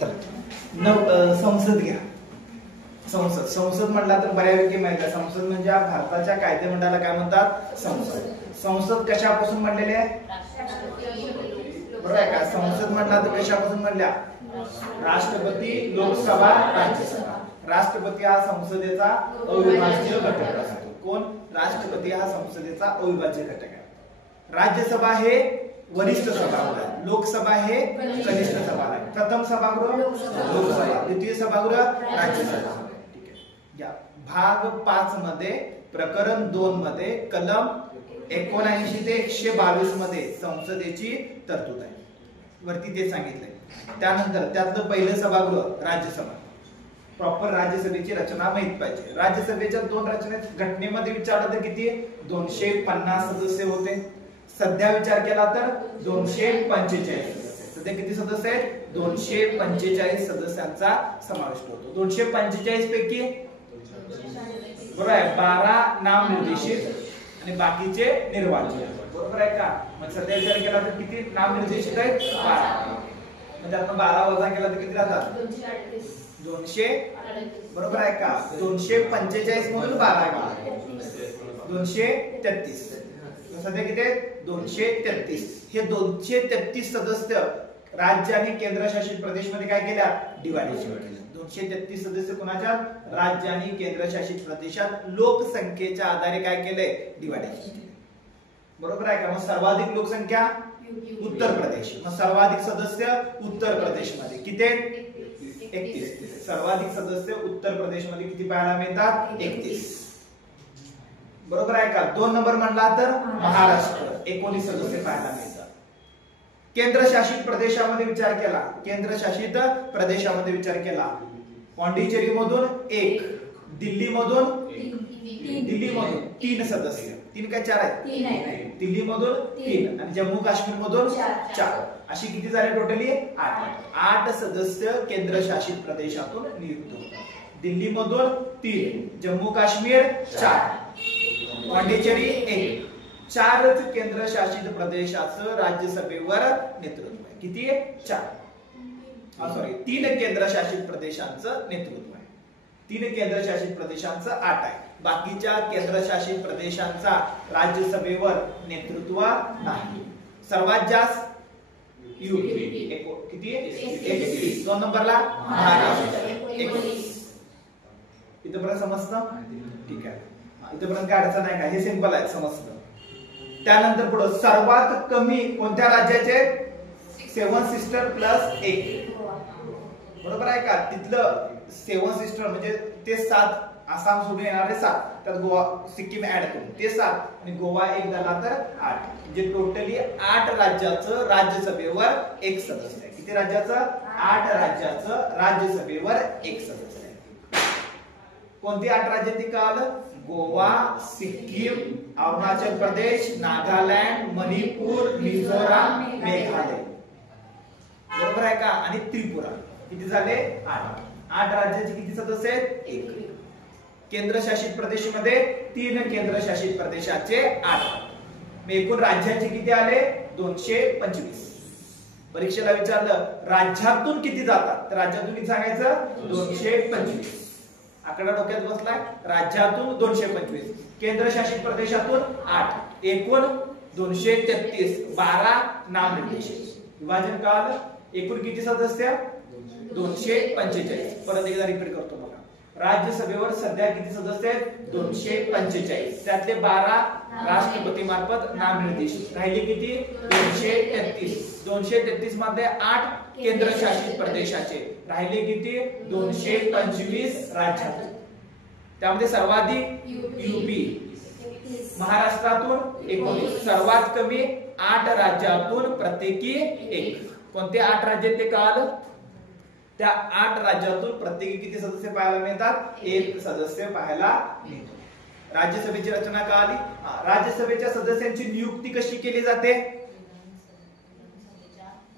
संसद घ्या. संसद म्हणला तर बऱ्यापैकी माहिती आहे. संसद म्हणजे भारताच्या कायदेमंडळाला काय म्हणतात? संसद. संसद कशापासून बनलेली आहे? बरोबर आहे का? संसद म्हणला तर कशापासून बनल्या? राष्ट्रपती, लोकसभा, राज्यसभा. राष्ट्रपती हा संसदेचा अविभाज्य घटक असतो. कोण? राष्ट्रपती हा संसदेचा अविभाज्य घटक आहे. राज्यसभा हे वरिष्ठ सभागृह आहे. लोकसभा हे कनिष्ठ सभागृह आहे. प्रथम सभागृह लोकसभा, द्वितीय सभागृह राज्यसभा. ठीक आहे. या भाग 5 मध्ये प्रकरण 2 मध्ये कलम 79 ते 122 मध्ये संसदेची तरतूद आहे. वरती ते सांगितलंय. त्यानंतर त्यातलं पहिलं सभागृह राज्यसभा. प्रॉपर राज्यसभेची रचना माहित पाहिजे. राज्यसभेच्या 2 रचना घटनेमध्ये विचारलं तर किती? 250 सदस्य होते. सध्या विचार केला तर 245. सध्या किती सदस्य आहेत? 245 सदस्यांचा समावेश होतो. 245 पैकी बरोबर आहे 12 नामनिर्देशित आणि बाकीचे निर्वाचित. बरोबर आहे का? मग सध्या विचार केला तर किती नामनिर्देशित आहेत? 12. म्हणजे आपण 12 वजा केला तर किती राहतात? 200. बरोबर आहे का? 245 मधून 12 233. सध्या किती आहेत? 233. हे 233 सदस्य राज्य आणि केंद्रशासित प्रदेश मध्ये काय केल्या? डिवायडेशन केलं. 233 सदस्य कोणाच्या? राज्य आणि केंद्रशासित प्रदेशात लोकसंख्येच्या आधारे काय केलंय? डिवायडेशन केलं. बरोबर आहे का? मग सर्वाधिक लोकसंख्या उत्तर प्रदेश. मग सर्वाधिक सदस्य उत्तर प्रदेश मध्ये किती आहेत? 31. सर्वाधिक सदस्य उत्तर प्रदेश मध्ये किती पाहायला मिळतात? 31. बरोबर आहे का? 2 नंबर म्हणला तर महाराष्ट्र 19 सदस्य पाहायला मिळतात. केंद्रशासित प्रदेशामध्ये विचार केला. केंद्रशासित प्रदेशामध्ये विचार केला. पॉंडिचेरी मधून 1, दिल्ली मधून 3 सदस्य. 3 काय 4 आहेत? 3 आहेत. दिल्ली मधून 3 आणि जम्मू काश्मीर मधून 4. अशी किती झाले टोटली? 8 सदस्य केंद्रशासित प्रदेशातून नियुक्त होतात. दिल्ली मधून 3, जम्मू काश्मीर 4, पॉंडिचेरी 1. 4च केंद्रशासित प्रदेशाचं राज्यसभेवर नेतृत्व आहे. किती आहे? 4. सॉरी 3 केंद्रशासित प्रदेशांचं नेतृत्व आहे. 3 केंद्रशासित प्रदेशांचं 8 आहे. बाकीच्या केंद्रशासित प्रदेशांचा राज्यसभेवर नेतृत्व नाही. सर्वात जास्त यूपी किती? 31. 2 नंबरला महाराष्ट्र 19. इथपर्यंत समजतं? ठीक आहे. इथपर्यंत काय अडचण आहे का? हे सिंपल आहे, समजतं. त्यानंतर पुढे सर्वात कमी कोणत्या राज्याचे? 7 सिस्टर प्लस 1. बरोबर आहे का? तिथलं 7 सिस्टर म्हणजे ते 7, आसाम सोडून येणारे 7, त्यात गोवा सिक्कीम ऍड करून ते 7 आणि गोवा 1 झाला तर 8. म्हणजे टोटली 8 राज्याचं राज्यसभेवर 1 सदस्य आहे. किती राज्याचं? 8 राज्याचं राज्यसभेवर 1 सदस्य आहे. कोणती 8 राज्य ती कळलं? गोवा, सिक्कीम, अरुणाचल प्रदेश, नागालँड, मणिपूर, मिझोराम, मेघालय. बरोबर आहे का? आणि त्रिपुरा. किती झाले? 8 राज्याचे किती सदस्य आहेत? 1. केंद्रशासित प्रदेशामध्ये 3 केंद्रशासित प्रदेशाचे 8. एकूण राज्यांचे किती आले? 225. परीक्षेला विचारलं राज्यातून किती जातात तर राज्यातून किती सांगायचं? 225. आकडा डोक्यात बसलाय. राज्यातून 225, केंद्रशासित प्रदेशातून 8, एकूण 233. 12 नामनिर्देशित. विभाजन काळ एकूण किती सदस्य? 245. परत एकदा रिपीट करतो बघा. राज्यसभेवर सध्या किती सदस्य आहेत? 245. त्यातले 12 राष्ट्रपती मार्फत नामनिर्देशित. राहिले किती? 233. 233 मध्ये 8 केंद्रशासित प्रदेशाचे. राहिले किती? 225 राज्यातून. त्यामध्ये सर्वाधिक यूपी, महाराष्ट्रातून 19. सर्वात कमी 8 राज्यातून प्रत्येकी 1. कोणते 8 राज्य ते कळालं? त्या 8 राज्यातून प्रत्येकी किती सदस्य पाहायला मिळतात? 1 सदस्य पाहायला मिळतो. राज्यसभेची रचना कळाली. राज्यसभेच्या सदस्यांची नियुक्ती कशी केली जाते?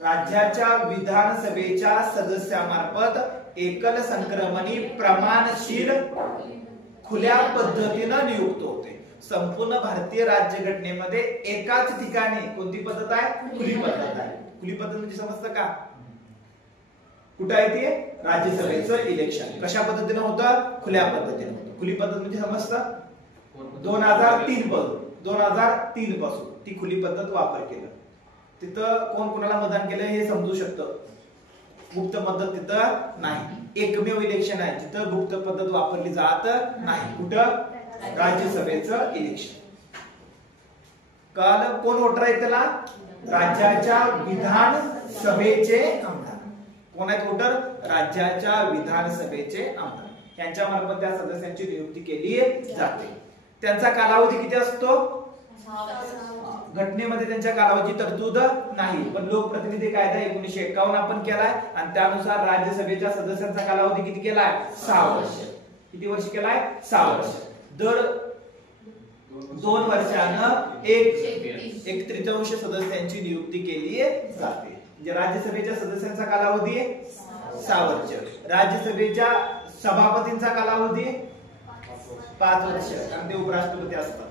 राज्याच्या विधानसभेच्या सदस्यामार्फत एकल संक्रमणी प्रमाणशीर खुल्या पद्धतीने नियुक्त होते. संपूर्ण भारतीय राज्यघटनेमध्ये एकाच ठिकाणी कोणती पद्धत आहे? खुली पद्धत आहे. खुली पद्धत म्हणजे समजतं का? कुठं आहे ते राज्यसभेचं इलेक्शन कशा पद्धतीने होतं खुल्या पद्धतीने होतं खुली पद्धत म्हणजे समजतं 2003 पासून ती खुली पद्धत वापर केलं तिथं कोण कोणाला मतदान केलं हे समजू शकतं गुप्त पद्धत तिथं नाही एकमेव इलेक्शन आहे जिथं गुप्त पद्धत वापरली जात नाही कुठं राज्यसभेचं इलेक्शन काल कोण वोटर आहे त्याला राज्याच्या विधानसभेचे आमदार कोण आहेत वोटर राज्याच्या विधानसभेचे आमदार यांच्या मार्फत त्या सदस्यांची नियुक्ती केली जाते त्यांचा कालावधी किती असतो घटनेमध्ये त्यांच्या कालावधीची तरतूद नाही पण लोकप्रतिनिधी कायदा 1951 आपण केलाय आणि त्यानुसार राज्यसभेच्या सदस्यांचा कालावधी किती केलाय 6 वर्ष किती वर्ष केलाय 6 वर्ष दर 2 वर्षानं एक तृतीयांश सदस्यांची नियुक्ती केली जाते म्हणजे राज्यसभेच्या सदस्यांचा कालावधी 6 वर्ष राज्यसभेच्या सभापतींचा कालावधी 5 वर्ष आणि ते उपराष्ट्रपती असतात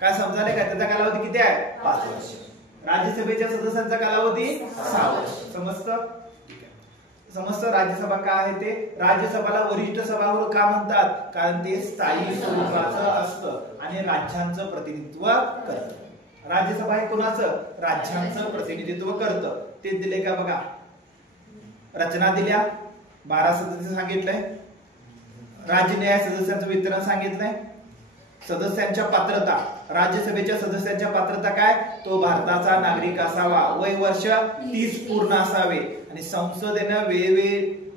काय समजाले का त्याचा कालावधी किती आहे 5 वर्ष राज्यसभेच्या सदस्यांचा कालावधी 6 वर्ष समजतं समजतं राज्यसभा काय आहे ते राज्यसभाला वरिष्ठ सभागृह का म्हणतात कारण ते स्थायी स्वरूपाचं असतं आणि राज्यांचं प्रतिनिधित्व करतं राज्यसभा हे कोणाचं राज्यांचं प्रतिनिधित्व करतं ते दिले का बघा रचना दिल्या 12 सदस्य सांगितलंय राज्य न्याय सदस्यांचं वितरण सांगितलंय सदस्यांच्या पात्रता राज्यसभेच्या सदस्यांच्या पात्रता काय तो भारताचा नागरिक असावा वय वर्ष 30 पूर्ण असावे आणि संसदेनं वेगवेगळ्या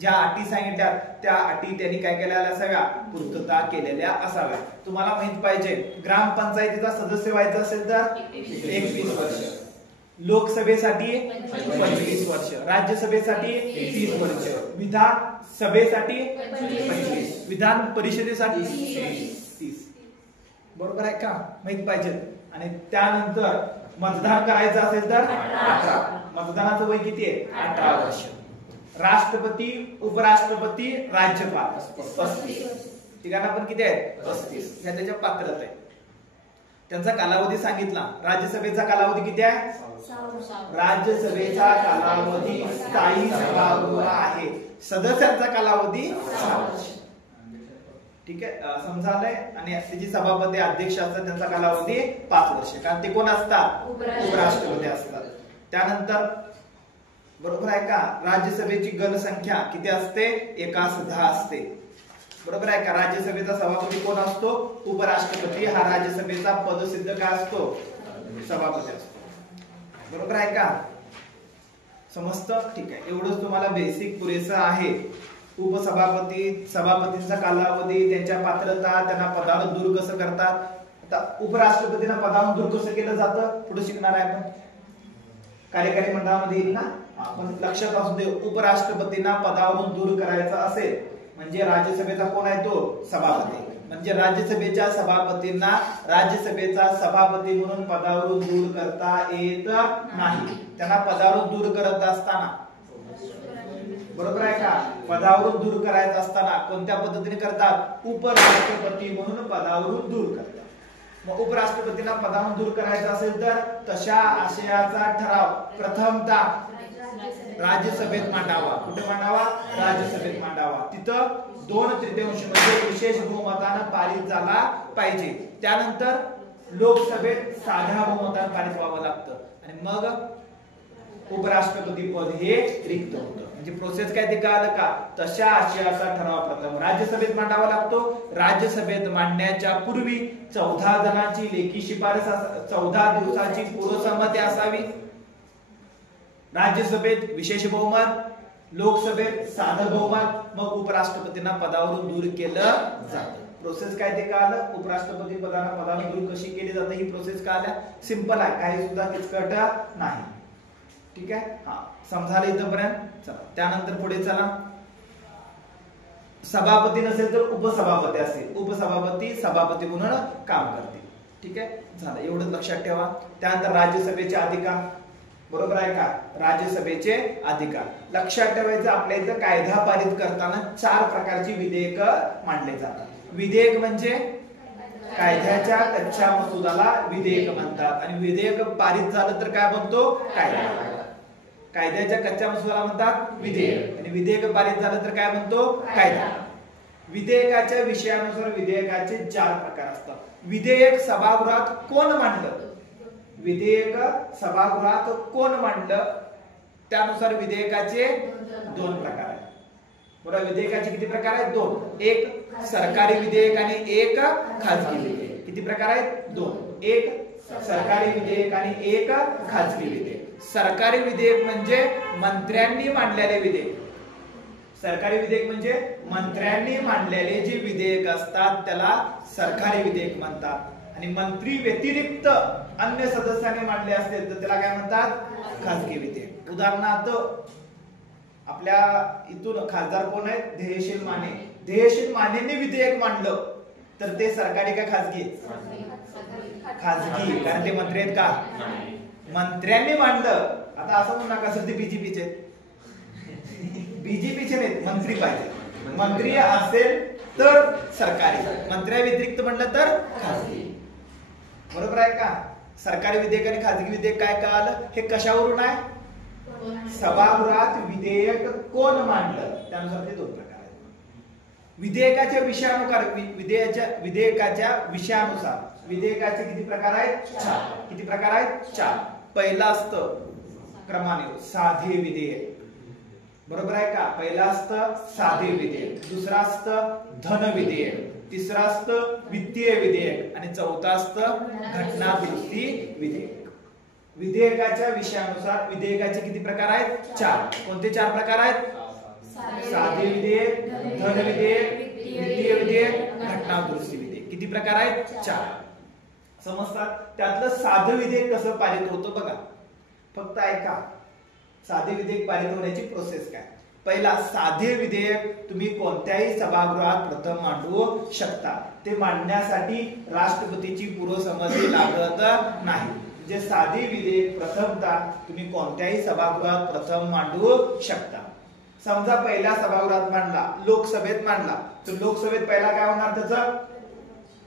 ज्या अटी सांगितल्या त्या अटी त्यांनी काय केलेल्या असाव्या पूर्तता केलेल्या असाव्या तुम्हाला माहित पाहिजे ग्रामपंचायतीचा सदस्य व्हायचा असेल तर 21 वर्ष लोकसभेसाठी 25 वर्ष राज्यसभेसाठी 30 वर्ष विधानसभेसाठी 25 विधान परिषदेसाठी 30 बरोबर आहे का माहित पाहिजे आणि त्यानंतर मतदान करायचं असेल तर 18 मतदानाचं वय किती आहे 18 वर्ष राष्ट्रपती उपराष्ट्रपती राज्यपाल 35 ठिकाणा पण किती आहेत 35 ह्या त्याच्या पात्रता आहे त्यांचा कालावधी सांगितला राज्यसभेचा कालावधी किती आहे राज्यसभेचा कालावधी स्थायी सभागृह आहे सदस्यांचा कालावधी 6 वर्ष ठीक आहे समजालंय आणि त्याची सभापती अध्यक्ष असतात त्यांचा कालावधी 5 वर्ष कारण ते कोण असतात उपराष्ट्रपती असतात त्यानंतर बरोबर आहे का राज्यसभेची गणसंख्या किती असते 10 असते बरोबर आहे का राज्यसभेचा सभापती कोण असतो उपराष्ट्रपती हा राज्यसभेचा पदसिद्ध का असतो सभापती असतो बरोबर आहे का समजतं ठीक आहे एवढंच तुम्हाला बेसिक पुरेसं आहे उपसभापती सभापतींचा कालावधी त्यांच्या पात्रता त्यांना पदावरून दूर कसं करतात आता उपराष्ट्रपतींना पदावरून दूर कसं केलं जातं पुढे शिकणार आहे आपण कार्यकारी मंडळामध्ये येईल ना आपण लक्षात असू दे उपराष्ट्रपतींना पदावरून दूर करायचं असेल म्हणजे राज्यसभेचा कोण आहे तो सभापती म्हणजे राज्यसभेच्या सभापतींना राज्यसभेचा सभापती म्हणून पदावरून दूर करता येत नाही त्यांना पदावरून दूर करत असताना बरोबर आहे का पदावरून दूर करायचं असताना कोणत्या पद्धतीने करतात उपराष्ट्रपती म्हणून पदावरून दूर करतात मग उपराष्ट्रपतींना पदावरून दूर करायचं असेल तर तशा आशयाचा ठराव प्रथमतः राज्यसभेत मांडावा कुठे मांडावा राज्यसभेत मांडावा तिथं 2/3 म्हणजे विशेष बहुमतानं पारित झाला पाहिजे त्यानंतर लोकसभेत साध्या बहुमतानं पारित व्हावं लागतं आणि मग उपराष्ट्रपती पद हे रिक्त होतं म्हणजे प्रोसेस काय ते कळलं का तशा आशयाचा ठराव प्रथम राज्यसभेत मांडावा लागतो राज्यसभेत मांडण्याच्या पूर्वी 14 जणांची लेखी शिफारस 14 दिवसाची पूर्वसंमती असावी राज्यसभेत विशेष बहुमत लोकसभेत साधं बहुमत मग उपराष्ट्रपतींना पदावरून दूर केलं जातं प्रोसेस काय ते कळलं उपराष्ट्रपती पदावरून दूर कशी केली जाते ही प्रोसेस कळल्या सिंपल आहे काही सुद्धा किचकट नाही ठीक आहे हा समजायला इथपर्यंत चला त्यानंतर पुढे चला सभापती नसेल तर उपसभापती असेल उपसभापती सभापती म्हणून काम करतील ठीक आहे झालं एवढंच लक्षात ठेवा त्यानंतर राज्यसभेचे अधिकार बरोबर आहे का राज्यसभेचे अधिकार लक्षात ठेवायचं आपल्या इथं कायदा पारित करताना 4 प्रकारची विधेयक मांडले जातात विधेयक म्हणजे कायद्याच्या कच्च्या मसुदाला विधेयक म्हणतात आणि विधेयक पारित झालं तर काय बनतो कायदा कायद्याच्या कच्च्या मसुद्याला म्हणतात विधेयक, आणि विधेयक पारित झालं तर काय म्हणतो कायदा. विधेयकाच्या विषयानुसार विधेयकाचे 4 प्रकार असतात. विधेयक सभागृहात कोण मांडलं, विधेयक सभागृहात कोण मांडलं त्यानुसार विधेयकाचे 2 प्रकार आहेत. बरोबर, विधेयकाचे किती प्रकार आहेत 2. एक सरकारी विधेयक आणि एक खाजगी विधेयक. किती प्रकार आहेत 2. एक सरकारी विधेयक आणि एक खाजगी विधेयक. सरकारी विधेयक म्हणजे मंत्र्यांनी मांडलेले विधेयक. सरकारी विधेयक म्हणजे मंत्र्यांनी मांडलेले जे विधेयक असतात त्याला सरकारी विधेयक म्हणतात. आणि मंत्री व्यतिरिक्त अन्य सदस्यांनी मांडले असतील तर त्याला काय म्हणतात खाजगी विधेयक. उदाहरणार्थ आपल्या इथून खासदार कोण आहेत ध्येयशील माने. ध्येयशील मानेंनी विधेयक मांडलं तर ते सरकारी का खाजगी, खाजगी, कारण ते मंत्री आहेत का, मंत्र्यांनी मांडलं. आता असं म्हणू नका सर ते बीजेपीचे, बीजेपीचे नाहीत, मंत्री पाहिजे. मंत्री असेल तर सरकारी, मंत्र्या व्यतिरिक्त म्हणलं तर खाजगी. बरोबर आहे का. सरकारी विधेयक आणि खाजगी विधेयक काय कळालं, हे कशावरून आहे, सभागृहात विधेयक कोण मांडलं त्यानुसार ते 2 प्रकार आहेत. विधेयकाच्या विषयानुसार विधेयकाच्या विषयानुसार विधेयकाचे किती प्रकार आहेत 4. किती प्रकार आहेत 4. पहिला असतं क्रमाने साधे विधेयक. बरोबर आहे का. पहिला असतं साधे विधेयक, दुसरा असतं धन विधेयक, तिसरा असतं वित्तीय विधेयक आणि चौथा असतं घटना दुरुस्ती विधेयक. विधेयकाच्या विषयानुसार विधेयकाचे किती प्रकार आहेत 4. कोणते 4 प्रकार आहेत, साधे विधेयक, धन विधेयक, वित्तीय विधेयक, घटना दुरुस्ती विधेयक. किती प्रकार आहेत 4. समजतात. त्यातलं साधं विधेयक कसं पारित होतं बघा, फक्त ऐका. साधे विधेयक पारित होण्याची प्रोसेस काय. पहिला, साधे विधेयक तुम्ही कोणत्याही सभागृहात प्रथम मांडू शकता. ते मांडण्यासाठी राष्ट्रपतीची पूर्वसंमती लागत नाही. जे साधे विधेयक प्रथमतः तुम्ही कोणत्याही सभागृहात प्रथम मांडू शकता. समजा पहिल्या सभागृहात मांडला, लोकसभेत मांडला, तर लोकसभेत पहिला काय होणार, त्याचं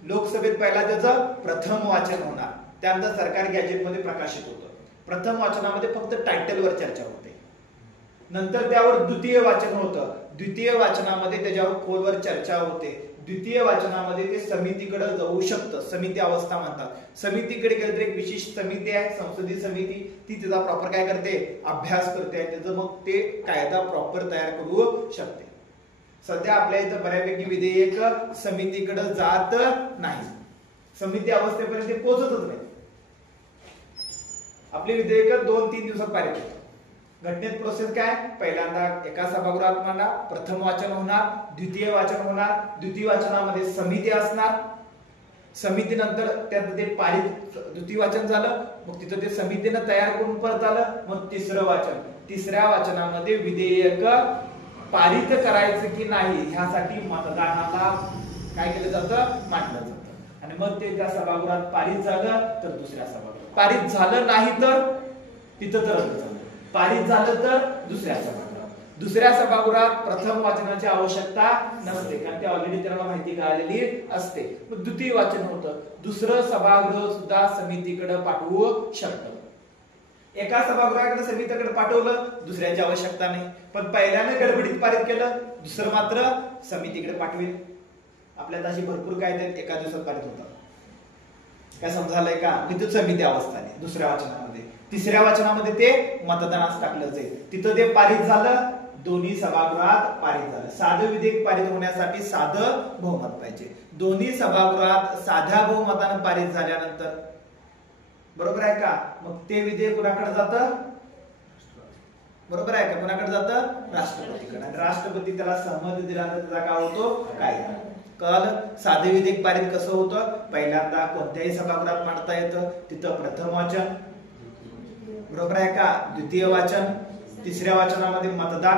लोकसभेत पहिला त्याचं प्रथम वाचन होणार. त्यानंतर सरकारी गॅजेटमध्ये प्रकाशित होतं. प्रथम वाचनामध्ये फक्त टायटलवर चर्चा होते. नंतर त्यावर द्वितीय वाचन होतं. द्वितीय वाचनामध्ये त्याच्यावर खोलवर चर्चा होते. द्वितीय वाचनामध्ये ते समितीकडे जाऊ शकतं. समिती अवस्था म्हणतात. समितीकडे गेलं तर एक विशिष्ट समिती आहे, संसदीय समिती, ती त्याचा प्रॉपर काय करते, अभ्यास करते. त्याचं मग ते कायदा प्रॉपर तयार करू शकते. सध्या आपल्या इथं बऱ्यापैकी विधेयक समितीकडे जात नाही, समिती अवस्थेपर्यंत पोहोचतच नाही. आपले विधेयक 2-3 दिवसात पारित होतात. घटनेत प्रोसेस काय, पहिल्यांदा एका सभागृहात मांडा, प्रथम वाचन होणार, द्वितीय वाचन होणार, द्वितीय वाचनामध्ये समिती असणार, समितीनंतर त्यात ते पारित, द्वितीय वाचन झालं, मग तिथं ते समितीनं तयार करून परत आलं, मग तिसरं वाचन. तिसऱ्या वाचनामध्ये विधेयक पारित करायचं की नाही ह्यासाठी मतदानाला काय केलं जातं, मांडलं जातं. आणि मग ते त्या सभागृहात पारित झालं तर दुसऱ्या सभागृहात, पारित झालं नाही तर तिथं तर रद्द झालं, पारित झालं तर दुसऱ्या सभागृहात. दुसऱ्या सभागृहात प्रथम वाचनाची आवश्यकता नसते, कारण ते ऑलरेडी त्यांना माहिती कळालेली असते. मग द्वितीय वाचन होतं. दुसरं सभागृह सुद्धा समितीकडे पाठवू शकतं. एका सभागृहाकडे समितीकडे पाठवलं, दुसऱ्याची आवश्यकता नाही. पण पहिल्याने गडबडीत पारित केलं, दुसरं मात्र समितीकडे पाठवेल. आपल्यात अशी भरपूर कायदे एका दिवसात पारित होतात. काय समजायलंय का, विद्युत समिती अवस्था नाही. दुसऱ्या वाचनामध्ये, तिसऱ्या वाचनामध्ये ते मतदानास टाकलं जाईल, तिथं ते पारित झालं, दोन्ही सभागृहात पारित झालं. साधं विधेयक पारित होण्यासाठी साधं बहुमत पाहिजे. दोन्ही सभागृहात साध्या बहुमतानं पारित झाल्यानंतर, बरोबर आहे का, मग ते विधेयक कुणाकडे जातं, बरोबर आहे का, कुणाकडे जातं, राष्ट्रपतीकडे. आणि राष्ट्रपती त्याला सहमती दिल्यानंतर त्याचा काय होतो, कायदा. कळलं. साधे विधेयक पारित कसं होतं, पहिल्यांदा कोणत्याही सभागृहात मांडता येतं, तिथं प्रथम वाचन, बरोबर आहे का, द्वितीय वाचन, तिसऱ्या वाचनामध्ये मतदान,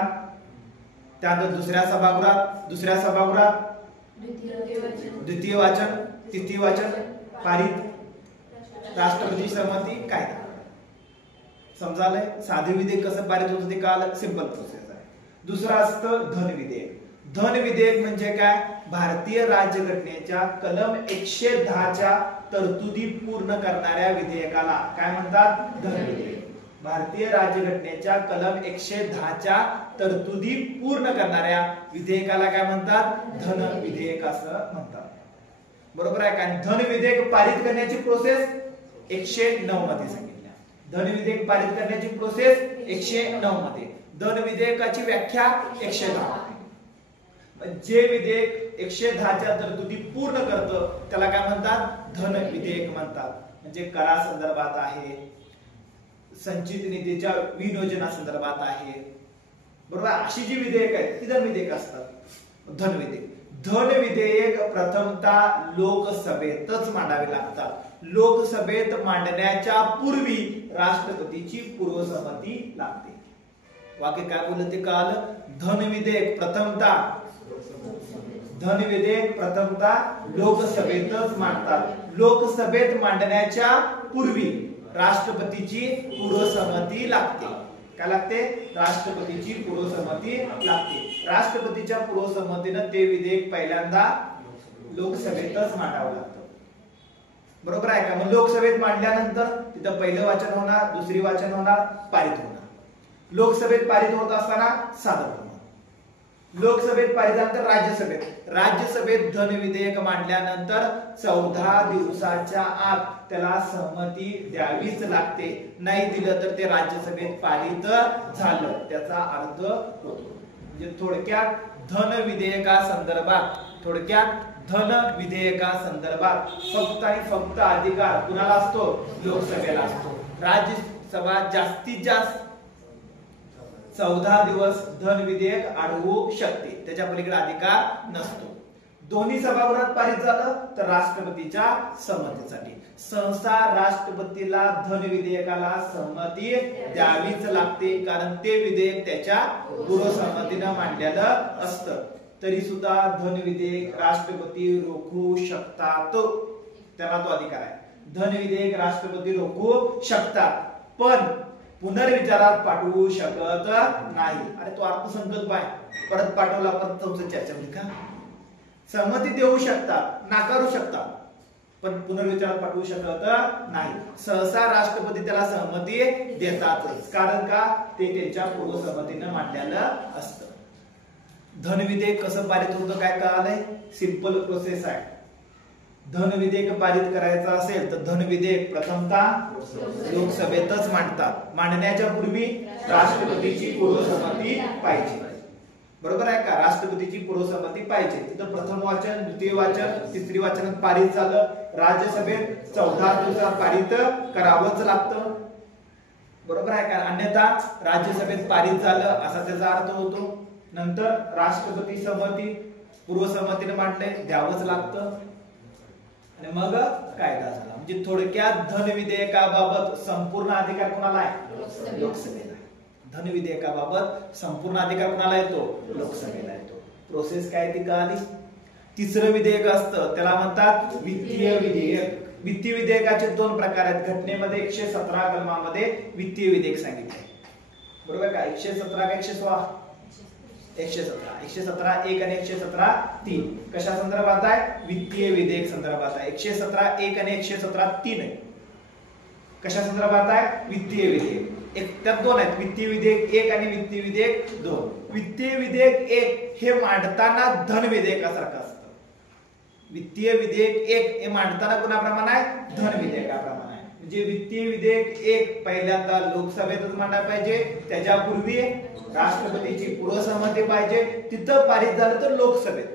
त्यानंतर दुसऱ्या सभागृहात द्वितीय वाचन, तृतीय वाचन, पारित, राष्ट्रपती सहमती, कायदा. समजालंय. साधे विधेयक कसं पारित होतं ते कळलं, सिंपल प्रोसेस आहे. दुसरं असतं धन विधेयक. धन विधेयक म्हणजे काय, भारतीय राज्यघटनेच्या कलम 110च्या तरतुदी पूर्ण करणाऱ्या विधेयकाला काय म्हणतात, धन विधेयक. भारतीय राज्यघटनेच्या कलम 110च्या तरतुदी पूर्ण करणाऱ्या विधेयकाला काय म्हणतात? धन विधेयक असं म्हणतात. बरोबर आहे का? धन विधेयक पारित करण्याची प्रोसेस 109 मध्ये सांगितल्या. धन विधेयक पारित करण्याची प्रोसेस 109 मध्ये. धन विधेयकाची व्याख्या 110 मध्ये. जे विधेयक 110च्या तरतुदी पूर्ण करतं त्याला काय म्हणतात? धन विधेयक म्हणतात. म्हणजे करा संदर्भात आहे, संचित निधीच्या विनियोजनासंदर्भात आहे, बरोबर. अशी जी विधेयक आहेत ती धन विधेयक असतात. धन विधेयक प्रथमतः लोकसभेतच मांडावे लागतात. लोकसभेत मांडण्याच्या पूर्वी राष्ट्रपतीची पूर्वसंमती लागते. वाक्य काय बोलत ते कळालं? धन विधेयक प्रथमतः लोकसभेतच मांडतात. लोकसभेत मांडण्याच्या पूर्वी राष्ट्रपतीची पूर्वसंमती लागते. काय लागते? राष्ट्रपतीची पूर्वसंमती लागते. राष्ट्रपतीच्या पूर्वसंमतीने ते विधेयक पहिल्यांदा लोकसभेतच मांडावं लागतं. बरोबर आहे का? मग लोकसभेत मांडल्यानंतर तिथं पहिलं वाचन होणार, दुसरी वाचन होणार, पारित होणार. लोकसभेत पारित होत असताना सादर होणार. लोकसभेत पारित झाल्यानंतर राज्यसभेत धन विधेयक मांडल्यानंतर 14 दिवसाच्या आत त्याला सहमती द्यावीच लागते. नाही दिलं तर ते राज्यसभेत पारित झालं त्याचा अर्थ होतो. म्हणजे थोडक्यात धन विधेयकासंदर्भात फक्त आणि फक्त अधिकार कुणाला असतो? लोकसभेला असतो. राज्यसभा जास्तीत जास्त 14 दिवस धन विधेयक अडवू शकते, त्याच्या पलीकडे अधिकार नसतो. दोन्ही सभागृहात पारित झालं तर राष्ट्रपतीच्या सहमतीसाठी. सहसा राष्ट्रपतीला धन विधेयकाला सहमती द्यावीच लागते, कारण ते विधेयक त्याच्या पूर्वसंमतीने मांडलेलं असतं. तरी सुद्धा धन विधेयक राष्ट्रपती रोखू शकतात, त्याला तो अधिकार आहे. धन विधेयक राष्ट्रपती रोखू शकतात पण पुनर्विचारात पाठवू शकत नाही. अरे तो अर्थसंकल्प आहे, परत पाठवला परत तुमचं चर्चा होईल का? सहमती देऊ शकतात, नाकारू शकतात, पण पुनर्विचारात पाठवू शकत नाही. सहसा राष्ट्रपती त्याला सहमती देतातच, कारण का? ते त्यांच्या पूर्वसंमतीने मांडलेलं असतं. धन विधेयक कसं पारित होतं काय कळालंय? सिंपल प्रोसेस आहे. धन विधेयक पारित करायचं असेल तर धन विधेयक प्रथमतः लोकसभेतच मांडतात. मांडण्याच्या पूर्वी राष्ट्रपतीची पूर्वसंमती पाहिजे. बरोबर आहे का? राष्ट्रपतीची पूर्वसंमती पाहिजे. तिथं प्रथम वाचन, द्वितीय वाचन, तिसरी वाचन पारित झालं. राज्यसभेत 14 दिवसात पारित करावंच लागतं. बरोबर आहे का? अन्यथा राज्यसभेत पारित झालं असा त्याचा अर्थ होतो. नंतर राष्ट्रपती सहमती पूर्वसंमतीने मांडले द्यावंच लागतं आणि मग कायदा झाला. म्हणजे थोडक्यात धन विधेयकाबाबत संपूर्ण अधिकार कोणाला आहे? लोकसभेला. धन विधेयकाबाबत संपूर्ण अधिकार कोणाला येतो? लोकसभेला येतो. प्रोसेस काय ती कळाली? तिसरं विधेयक असतं त्याला म्हणतात वित्तीय विधेयक. वित्तीय विधेयकाचे 2 प्रकार आहेत. घटनेमध्ये 117 कलमामध्ये वित्तीय विधेयक सांगितले. बरोबर का? 117 का 116? 117 1 आणि 117 3 कशा संदर्भात आहे? वित्तीय विधेयक संदर्भात आहे. 117 1 आणि 117 3 आहे. कशा संदर्भात आहे? वित्तीय विधेयक. त्यात 2 आहेत, वित्तीय विधेयक 1 आणि वित्तीय विधेयक 2. वित्तीय विधेयक 1 हे मांडताना धन विधेयकासारखं असतं. वित्तीय विधेयक 1 हे मांडताना कुणाप्रमाणे आहे? धन विधेयकाप्रमाणे आहे. म्हणजे वित्तीय विधेयक 1 पहिल्यांदा लोकसभेतच मांडायला पाहिजे, त्याच्यापूर्वी राष्ट्रपतीची पूर्वसंमती पाहिजे. तिथं पारित झालं तर लोकसभेत,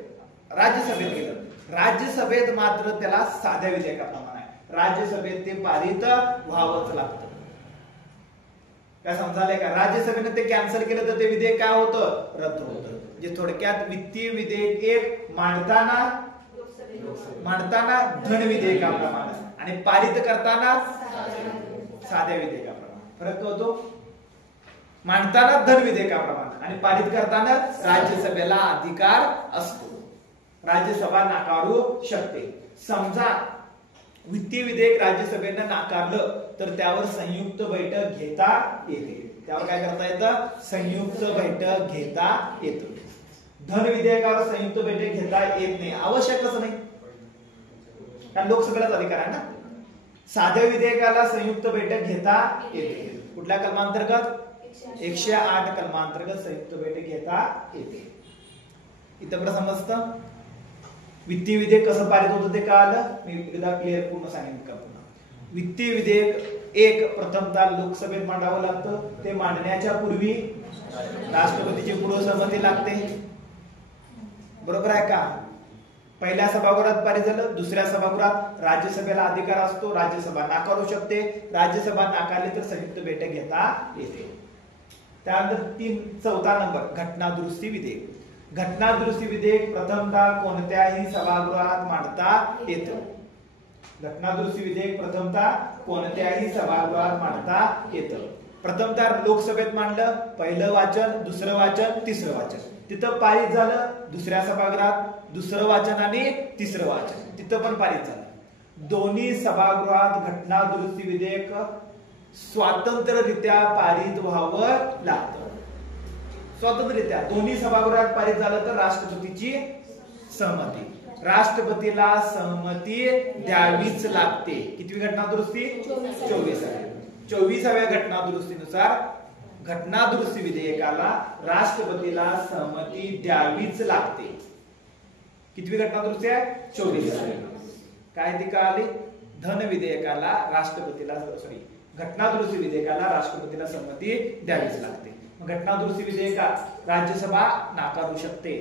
राज्यसभेत गेलं. राज्यसभेत मात्र त्याला साध्या विधेयकाप्रमाणे आहे. राज्यसभेत ते पारित व्हावंच लागतं. काय समजायला का? राज्यसभेने ते कॅन्सल केलं तर ते विधेयक काय होतं? रद्द होतं. म्हणजे थोडक्यात वित्तीय विधेयक 1 मांडताना धन विधेयकाप्रमाणे आणि पारित करताना साध्या विधेयकाप्रमाणे. फरक होतो. मांडताना धन विधेयकाप्रमाणे आणि पारित करताना राज्यसभेला अधिकार असतो. राज्यसभा नाकारू शकते. समजा वित्तीय विधेयक राज्यसभेने नाकारलं तर त्यावर संयुक्त बैठक घेता येते. त्यावर काय करता येतं? संयुक्त बैठक घेता येते. धन विधेयकावर संयुक्त बैठक घेता येत नाही, आवश्यकच नाही, कारण लोकसभेलाच अधिकार आहे ना. साध्या विधेयकाला संयुक्त बैठक घेता येते. कुठल्या कलमांतर्गत 108 कलमांतर्गत संयुक्त बैठक घेता येते. इथं समजतं. वित्तीय विधेयक कसं पारित होतं ते कळालं. मी एकदा क्लिअर पूर्ण सांगितलं का पुन्हा. वित्तीय विधेयक एक प्रथमतः लोकसभेत मांडावं लागतं. ते मांडण्याच्या पूर्वी राष्ट्रपतीची पूर्व संमती लागते. बरोबर आहे का. पहिल्या सभागृहात पारित झालं, दुसऱ्या सभागृहात राज्यसभेला अधिकार असतो, राज्यसभा नाकारू शकते. राज्यसभा नाकारली तर संयुक्त बैठक घेता येते. त्यानंतर चौथा नंबर घटना दुरुस्ती विधेयक. घटना दुरुस्ती विधेयक प्रथमतः कोणत्याही सभागृहात मांडता येतं. घटना दुरुस्ती विधेयक प्रथमतः कोणत्याही सभागृहात मांडता येतं. प्रथमतः लोकसभेत मांडलं, पहिलं वाचन, दुसरं वाचन, तिसरं वाचन. तिथं पारित झालं. दुसऱ्या सभागृहात दुसरं वाचन आणि तिसरं वाचन, तिथं पण पारित झालं. दोन्ही सभागृहात घटना दुरुस्ती विधेयक स्वतंत्ररित्या पारित व्हावं लागतं. स्वतंत्ररित्या दोन्ही सभागृहात पारित झालं तर राष्ट्रपतीची सहमती. राष्ट्रपतीला सहमती द्यावीच लागते. कितवी घटना दुरुस्ती? 24व्या घटना दुरुस्तीनुसार घटना दुरुस्ती विधेयकाला राष्ट्रपतीला सहमती द्यावीच लागते. कितवी घटना दुरुस्ती आहे? 24. काय ती कळाली? धन विधेयकाला राष्ट्रपतीला घटना दुरुस्ती विधेयकाला राष्ट्रपतीला सहमती द्यावीच लागते. घटना दुरुस्ती विधेयकात राज्यसभा नाकारू शकते.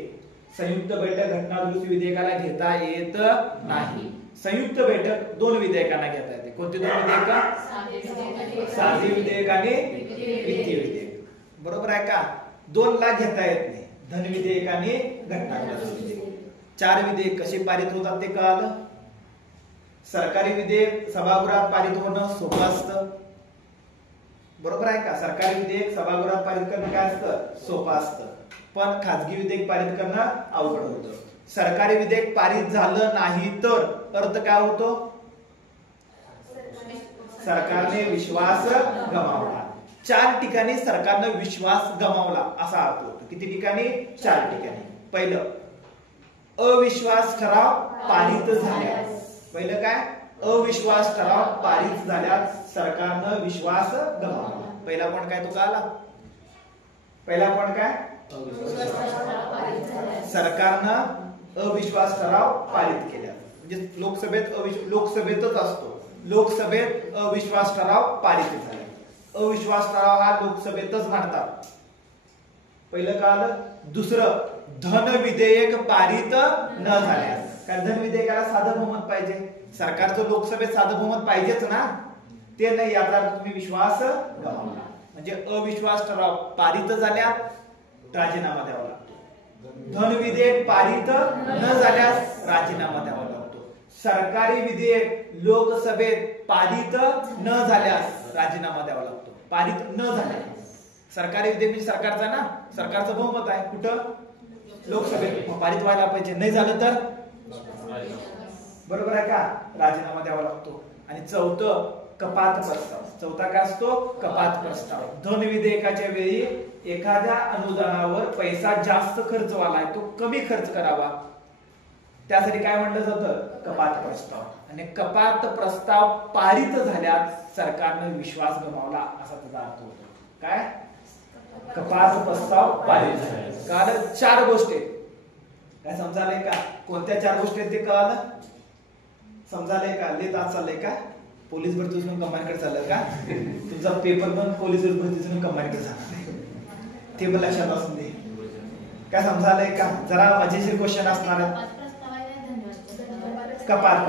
संयुक्त बैठक घटना दुरुस्ती विधेयकाला घेता येत नाही. संयुक्त बैठक दोन विधेयकांना घेता येते. कोणते दोन विधेयक? साधी विधेयक आणि वित्तीय विधेयक. बरोबर आहे का. दोन ला घेता येत नाही. धन विधेयक आणि घटना दुरुस्ती विधेयक. 4 विधेयक कसे पारित होतात ते कळालं. सरकारी विधेयक सभागृहात पारित होणं सोपं असतं. बरोबर आहे का. सरकारी विधेयक सभागृहात पारित करणं काय असतं? सोपं असतं. पण खासगी विधेयक पारित करणं अवघड होतं. सरकारी विधेयक पारित झालं नाही तर अर्थ काय होतो? सरकारने विश्वास गमावला. 4 ठिकाणी सरकारने विश्वास गमावला असा अर्थ होतो. किती ठिकाणी? 4 ठिकाणी. पहिलं, अविश्वास ठराव पारित झाल्यास. पहिलं काय? अविश्वास ठराव पारित झाल्यास सरकारनं विश्वास गमावला. पहिला पॉइंट काय तो कळाला? पहिला पॉइंट काय? सरकारनं अविश्वास ठराव पारित केला. म्हणजे लोकसभेतच असतो. लोकसभेत अविश्वास ठराव पारित झाला. अविश्वास ठराव हा लोकसभेतच मांडतात. पहिलं कळालं. दुसरं, धन विधेयक पारित न झाल्यास. कारण धन विधेयकाला साधं बहुमत पाहिजे. सरकारचं लोकसभेत साधं बहुमत पाहिजेच ना. ते नाही, याचा तुम्ही विश्वास गमावला. म्हणजे अविश्वास ठराव पारित झाल्यास राजीनामा द्यावा लागतो. धन विधेयक पारित न झाल्यास राजीनामा द्यावा लागतो. सरकारी विधेयक लोकसभेत पारित न झाल्यास राजीनामा द्यावा लागतो. पारित न झाल्यास. सरकारी विधेयक म्हणजे सरकारचा ना, सरकारचं बहुमत आहे. कुठं? लोकसभेत. पारित व्हायला पाहिजे. नाही झालं तर बरोबर आहे का, राजीनामा द्यावा लागतो. आणि चौथं, कपात प्रस्ताव. चौथा काय असतो? कपात प्रस्ताव. धन विधेयकाच्या वेळी एखाद्या अनुदानावर पैसा जास्त खर्च व्हायला तो कमी खर्च करावा, त्यासाठी काय म्हटलं जातं? कपात प्रस्ताव. आणि कपात प्रस्ताव पारित झाल्यास सरकारने विश्वास गमावला असा त्याचा अर्थ होतो. काय? कपात प्रस्ताव पारित झाल्यास. कारण 4 गोष्टी काय समजायलंय का? कोणत्या 4 गोष्टी आहेत ते कळालं? समजायलंय का? लेत आज चाललंय का? पोलीस भरती कंबाईनकडे चाललं का? तुमचा पेपर पण पोलीस भरती कंबाईनकडे झाला. ते पण लक्षात असून दे. काय समजायलंय का? जरा मजेशीर क्वेश्चन असणार आहे. कपात.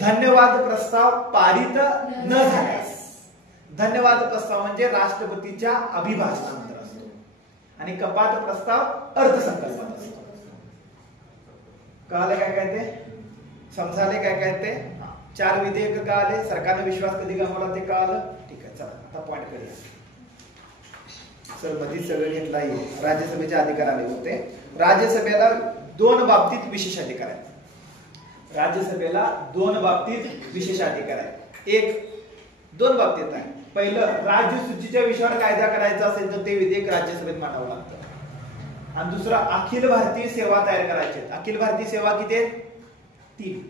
धन्यवाद प्रस्ताव पारित न झाल्यास. धन्यवाद प्रस्ताव म्हणजे राष्ट्रपतीच्या अभिभाषणानंतर असतो. आणि कपात प्रस्ताव अर्थसंकल्पात असतो. कळाले काय काय ते? समजाले काय काय ते? 4 विधेयक कळाले. सरकारने विश्वास कधी गमावला ते कळालं. ठीक आहे, चला आता पॉइंट करूया. सर मधीच सगळं घेतला येईल. राज्यसभेचे अधिकार आले होते. राज्यसभेला 2 बाबतीत विशेष अधिकार आहेत. राज्यसभेला 2 बाबतीत विशेष अधिकार आहेत. 2 बाबतीत आहे. पहिलं, राज्यसूचीच्या विषयावर कायदा करायचा असेल तर ते विधेयक राज्यसभेत मांडावं लागतं. आणि दुसरं, अखिल भारतीय सेवा तयार करायचे. अखिल भारतीय सेवा किती आहेत? 3.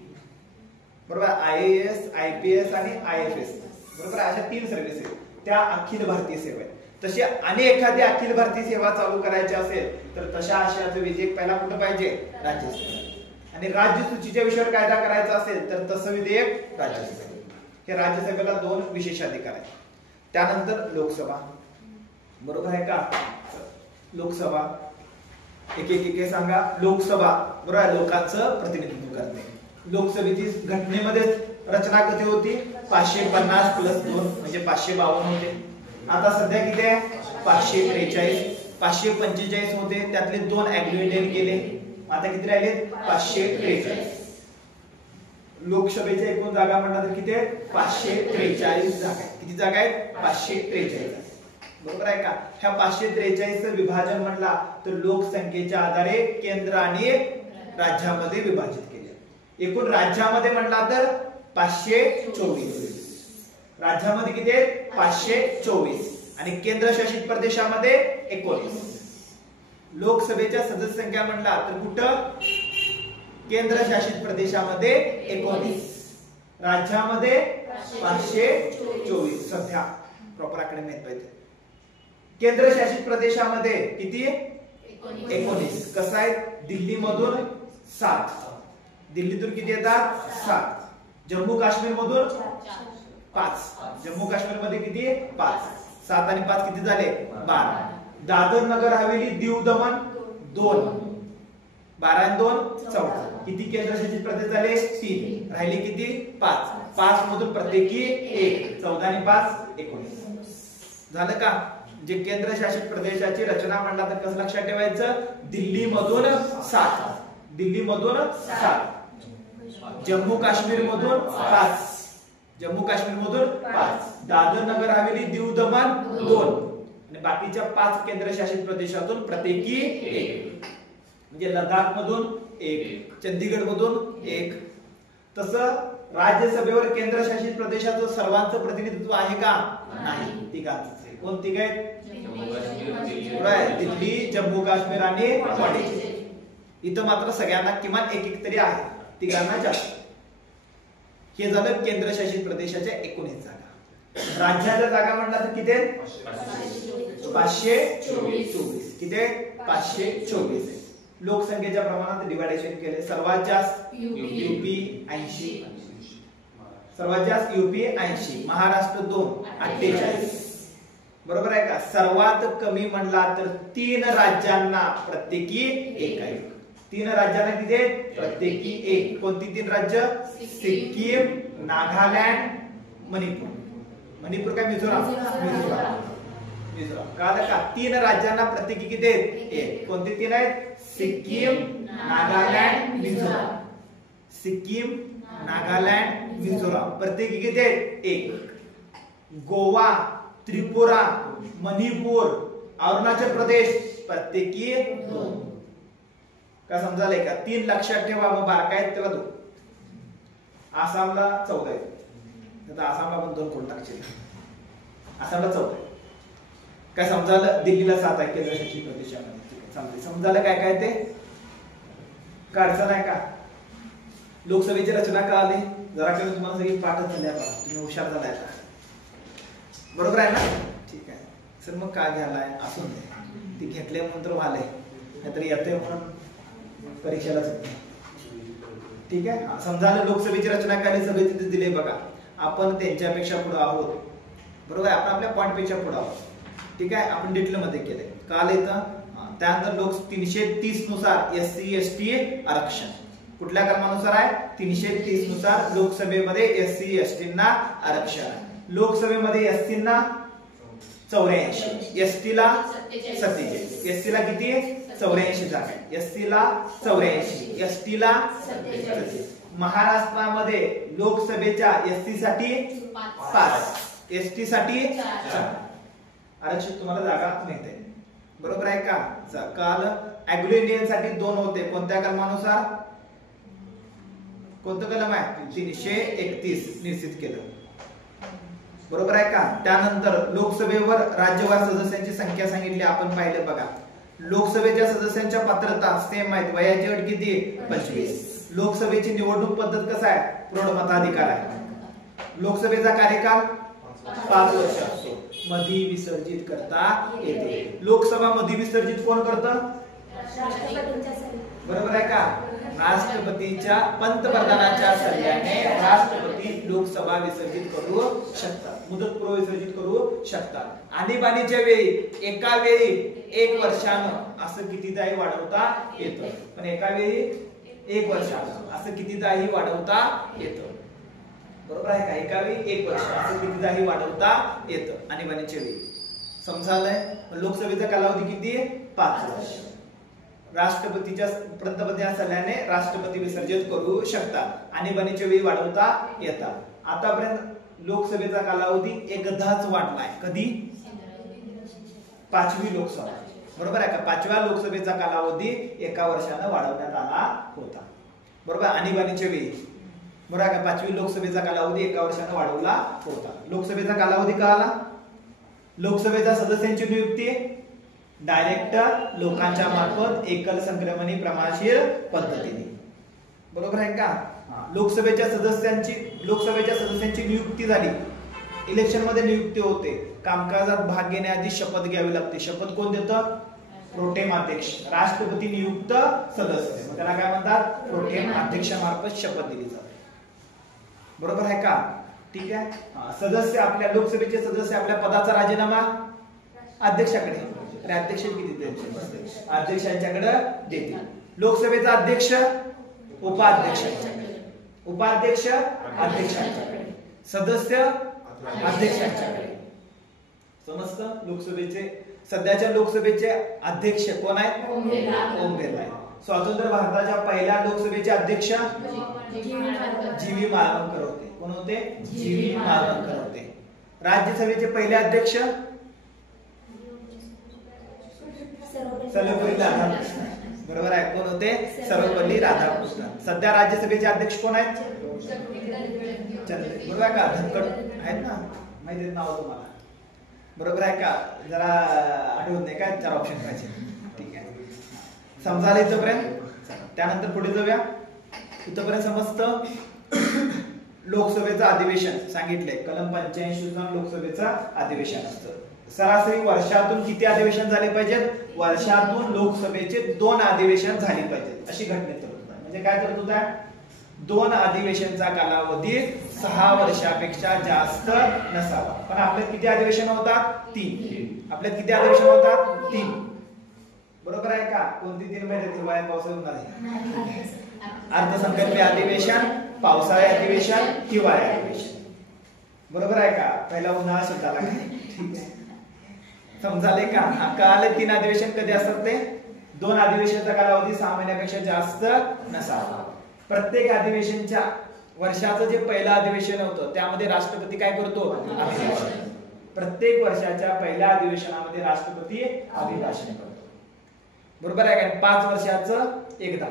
बरोबर. IAS, IPS आणि IFS. बरोबर. अशा 3 सर्व्हिस आहेत. त्या अखिल भारतीय सेवा आहेत. तशी आणि एखादी अखिल भारतीय सेवा चालू करायची असेल तर तशा आशयाचं विधेयक पहिला कुठं पाहिजे, राज्यसभेत. आणि राज्य सूचीच्या विषयावर कायदा करायचा असेल तर तसं विधेयक राज्यसभेत. हे राज्यसभेला 2 विशेष अधिकार आहेत. त्यानंतर लोकसभा, बरोबर आहे का? लोकसभा एक एक एक सांगा. लोकसभा बरोबर आहे, लोकांचं प्रतिनिधित्व करते. लोकसभेची घटनेमध्ये रचना कधी होती, 550 + 2 म्हणजे 552 होते. आता सध्या किती आहे, 543. 545 होते, त्यातले 2 ऍग्रीगेट केले, आता किती राहिले, 543. लोकसभेच्या एकूण जागा म्हणला तर किती आहेत, 543 जागा आहेत. किती जागा आहेत, 543. बरोबर आहे का? ह्या 543चं विभाजन म्हणला तर लोकसंख्येच्या आधारे केंद्र आणि राज्यामध्ये विभाजित केले. एकूण राज्यामध्ये म्हणला तर 524. राज्यामध्ये किती आहेत, 524 आणि केंद्रशासित प्रदेशामध्ये 19. लोकसभेच्या सदस्य संख्या म्हणला तर कुठं, केंद्रशासित प्रदेशामध्ये 19, राज्यामध्ये 524. सध्या प्रॉपर आकडे माहित पाहिजे. केंद्रशासित प्रदेशामध्ये किती, 19. कसं आहे, दिल्ली मधून 7, दिल्लीतून किती येतात, 7. जम्मू काश्मीर मधून 5, जम्मू काश्मीर मध्ये किती, 5. 7 आणि 5 किती झाले, 12. दादर नगर हवेली दीव दमण 2, 12 आणि 2 14. किती केंद्रशासित प्रदेश झाले, 3. राहिले किती, 5. 5 मधून प्रत्येकी 1, 14 आणि 5 19. झालं का? जे केंद्रशासित प्रदेशाची रचना म्हणला तर कसं लक्षात ठेवायचं, दिल्ली मधून 7, दिल्ली मधून 7, जम्मू काश्मीर मधून 5, जम्मू काश्मीर मधून 5, दादर नगर हवेली दीव दमण 2 आणि बाकीच्या 5 केंद्रशासित प्रदेशातून प्रत्येकी 1. म्हणजे लडाख मधून 1, चंदीगड मधून 1. तसं राज्यसभेवर केंद्रशासित प्रदेशाचं सर्वांचं प्रतिनिधित्व आहे का, नाही. तिघांचं. कोण तिघ आहेत, दिल्ली, जम्मू काश्मीर आणि पुडुचेरी. इथं मात्र सगळ्यांना किमान एक तरी आहे, तिघांना जास्त. हे झालं केंद्रशासित प्रदेशाच्या 19 जागा. राज्याच्या जागा म्हणला तर किती आहेत, 524. किती आहेत, 524. लोकसंख्येच्या प्रमाणात डिवायडेशन केले. सर्वात जास्त यूपी 80, सर्वात जास्त यूपी 80, महाराष्ट्र 2 48. बरोबर आहे का? सर्वात कमी म्हणला तर 3 राज्यांना प्रत्येकी 1 आहे. 3 राज्यांना किती आहेत, प्रत्येकी 1. कोणती 3 राज्य, सिक्कीम, नागालँड, मणिपूर. मणिपूर काय, मिझोराम, मिझोराम. कळलं का? 3 राज्यांना प्रत्येकी किती आहेत, 1. कोणते 3 आहेत, सिक्कीम, नागालँड, मिझोराम. सिक्कीम, नागालँड, मिझोराम प्रत्येकी किती आहेत, 1. गोवा, त्रिपुरा, मणिपूर, अरुणाचल प्रदेश प्रत्येकी 2. काय समजायला का? 3 लक्षात ठेवा. मग बारका आहेत त्याला 2. आसामला 14 आहेत, तर आसामला पण 2 कोण टाकतील, आसामला 14 आहे. काय समजायला? दिल्लीला 7 आहे केंद्रशासित प्रदेशामध्ये. समजायला काय काय ते, काढचं नाही का? लोकसभेची रचना कळाली जरा, कमी तुम्हाला सगळी पाठच झाल्या, तुम्ही हुशार झालाय का, बरोबर आहे ना? ठीक आहे सर. मग का घ्यायलाय, असून दे, ती घेतले म्हणून तर व्हालंय, नाहीतर येतोय म्हणून परीक्षेला चुकते. ठीक आहे. समजा लोकसभेची रचना काय सभेत दिले बघा, आपण त्यांच्यापेक्षा पुढे आहोत, बरोबर. आपण आपल्या पॉइंट पेक्षा पुढे आहोत. ठीक आहे. आपण डिटेल मध्ये केलंय. काल येतं त्यानंतर लोक 330 नुसार SC ST आरक्षण कुठल्या कलमानुसार आहे, 330 नुसार लोकसभेमध्ये SC ST ना आरक्षण. लोकसभेमध्ये SC ना 84, ST ला 47. SC ला किती, 84 जागा आहे. SC ला 84, ST ला 47. महाराष्ट्रामध्ये लोकसभेच्या SC साठी 5, ST साठी 4 आरक्षित तुम्हाला जागा मिळते, बरोबर आहे का? काल अँग्लो इंडियन साठी 2 होते. कोणत्या कलमानुसार, कोणतं कलम आहे, 331 निश्चित केलं, बरोबर आहे का? त्यानंतर लोकसभेवर राज्यवार सदस्यांची संख्या सांगितली, आपण पाहिलं बघा. लोकसभेच्या सदस्यांच्या पात्रता सेम आहेत. वयाची अट किती, 25. लोकसभेची निवडणूक पद्धत कसं आहे, प्रौढ मताधिकार आहे. लोकसभेचा कार्यकाल 5 वर्ष असतो. मधी विसर्जित करता येते. लोकसभा मधी विसर्जित कोण करतं? बरोबर आहे का? राष्ट्रपतीच्या पंतप्रधानाच्या सल्ल्याने राष्ट्रपती लोकसभा विसर्जित करू शकतात, मुदतपूर्व विसर्जित करू शकतात. आणीबाणीच्या वेळी एका वेळी 1 वर्षानं असं कितीदाही वाढवता येतं. पण एका वेळी 1 वर्षानं असं कितीदाही वाढवता येतं. बरोबर आहे का? एका वेळी 1 वर्ष असं कितीदाही वाढवता येतं आणीबाणीच्या वेळी. समजालंय? लोकसभेचा कालावधी किती? 5 वर्ष. राष्ट्रपतीच्या पंतप्रधानाच्या सल्ल्याने राष्ट्रपती विसर्जित करू शकतात. आणीबाणीच्या वेळी वाढवता येतात. आतापर्यंत लोकसभेचा कालावधी एकदाच वाढलाय. कधी? 5वी लोकसभा. बरोबर आहे का? 5व्या लोकसभेचा कालावधी 1 वर्षानं वाढवण्यात आला होता. बरोबर? आणीबाणीच्या वेळी. बरोबर आहे का? 5वी लोकसभेचा कालावधी 1 वर्षानं वाढवला होता. लोकसभेचा कालावधी का आला? लोकसभेच्या सदस्यांची नियुक्ती डायरेक्ट लोकांच्या मार्फत एकल संक्रमणी प्रमाणशीर पद्धतीने. बरोबर आहे का? लोकसभेच्या सदस्यांची नियुक्ती झाली. इलेक्शन मध्ये नियुक्ती होते. कामकाजात भाग घेण्याआधी शपथ घ्यावी लागते. शपथ कोण देतं? प्रोटेम अध्यक्ष. राष्ट्रपती नियुक्त सदस्य, मग त्याला काय म्हणतात? प्रोटेम अध्यक्षामार्फत शपथ दिली जाते. बरोबर आहे का? ठीक आहे. सदस्य आपल्या लोकसभेचे सदस्य आपल्या पदाचा राजीनामा अध्यक्षाकडे, अध्यक्ष किती देतील? अध्यक्षांच्याकडे देतील. लोकसभेचा अध्यक्ष उपाध्यक्षांच्याकडे, उपाध्यक्ष अध्यक्षांच्याकडे, सदस्य अध्यक्षांच्याकडे. समजतं? लोकसभेचे सध्याच्या लोकसभेचे अध्यक्ष कोण आहेत? ओम बिर्ला आहेत. स्वतंत्र भारताच्या पहिल्या लोकसभेचे अध्यक्ष जी.व्ही. मालवणकर होते. कोण होते? जी.व्ही. मालवणकर होते. राज्यसभेचे पहिले अध्यक्ष सर्वपल्ली राधाकृष्णन. बरोबर आहे. कोण होते? सर्वपल्ली राधाकृष्णन. सध्या राज्यसभेचे अध्यक्ष कोण आहेत? बरोबर आहे का? धनखड आहेत ना, माहिती आहेत नाव तुम्हाला? बरोबर आहे का? जरा आठवत नाही का? 4 ऑप्शन पाहिजे. ठीक आहे. समजायला इथपर्यंत? त्यानंतर पुढे जाऊया. इथपर्यंत समजतं? लोकसभेचं अधिवेशन सांगितलंय. कलम 85 नुसार लोकसभेचं अधिवेशन असतं. सरासरी वर्षातून किती अधिवेशन झाले पाहिजेत? वर्षातून लोकसभेचे 2 अधिवेशन झाली पाहिजेत, अशी घटनेत तरतूद आहे. म्हणजे काय तरतूद आहे? 2 अधिवेशनचा कालावधी 6 वर्षापेक्षा जास्त नसावा. पण आपल्यात किती अधिवेशन होतात? 3. आपल्यात किती अधिवेशन होतात? 3. बरोबर आहे का? कोणती 3 महिने? हिवाळ्यात, पावसाळ्यात, उन्हाळ्यात. अर्थसंकल्पीय अधिवेशन, पावसाळी अधिवेशन, हिवाळी अधिवेशन. बरोबर आहे का? पहिला उन्हाळा शब्द आला. ठीक आहे. समजाले का? काल 3 अधिवेशन कधी असतात ते? 2 अधिवेशनचा कालावधी 6 महिन्यापेक्षा जास्त नसावा. प्रत्येक अधिवेशनच्या वर्षाचं जे पहिलं अधिवेशन होतं त्यामध्ये राष्ट्रपती काय करतो? अभिभाषण. प्रत्येक वर्षाच्या पहिल्या अधिवेशनामध्ये राष्ट्रपती अभिभाषण करतो. बरोबर आहे का? 5 वर्षाचं एकदा.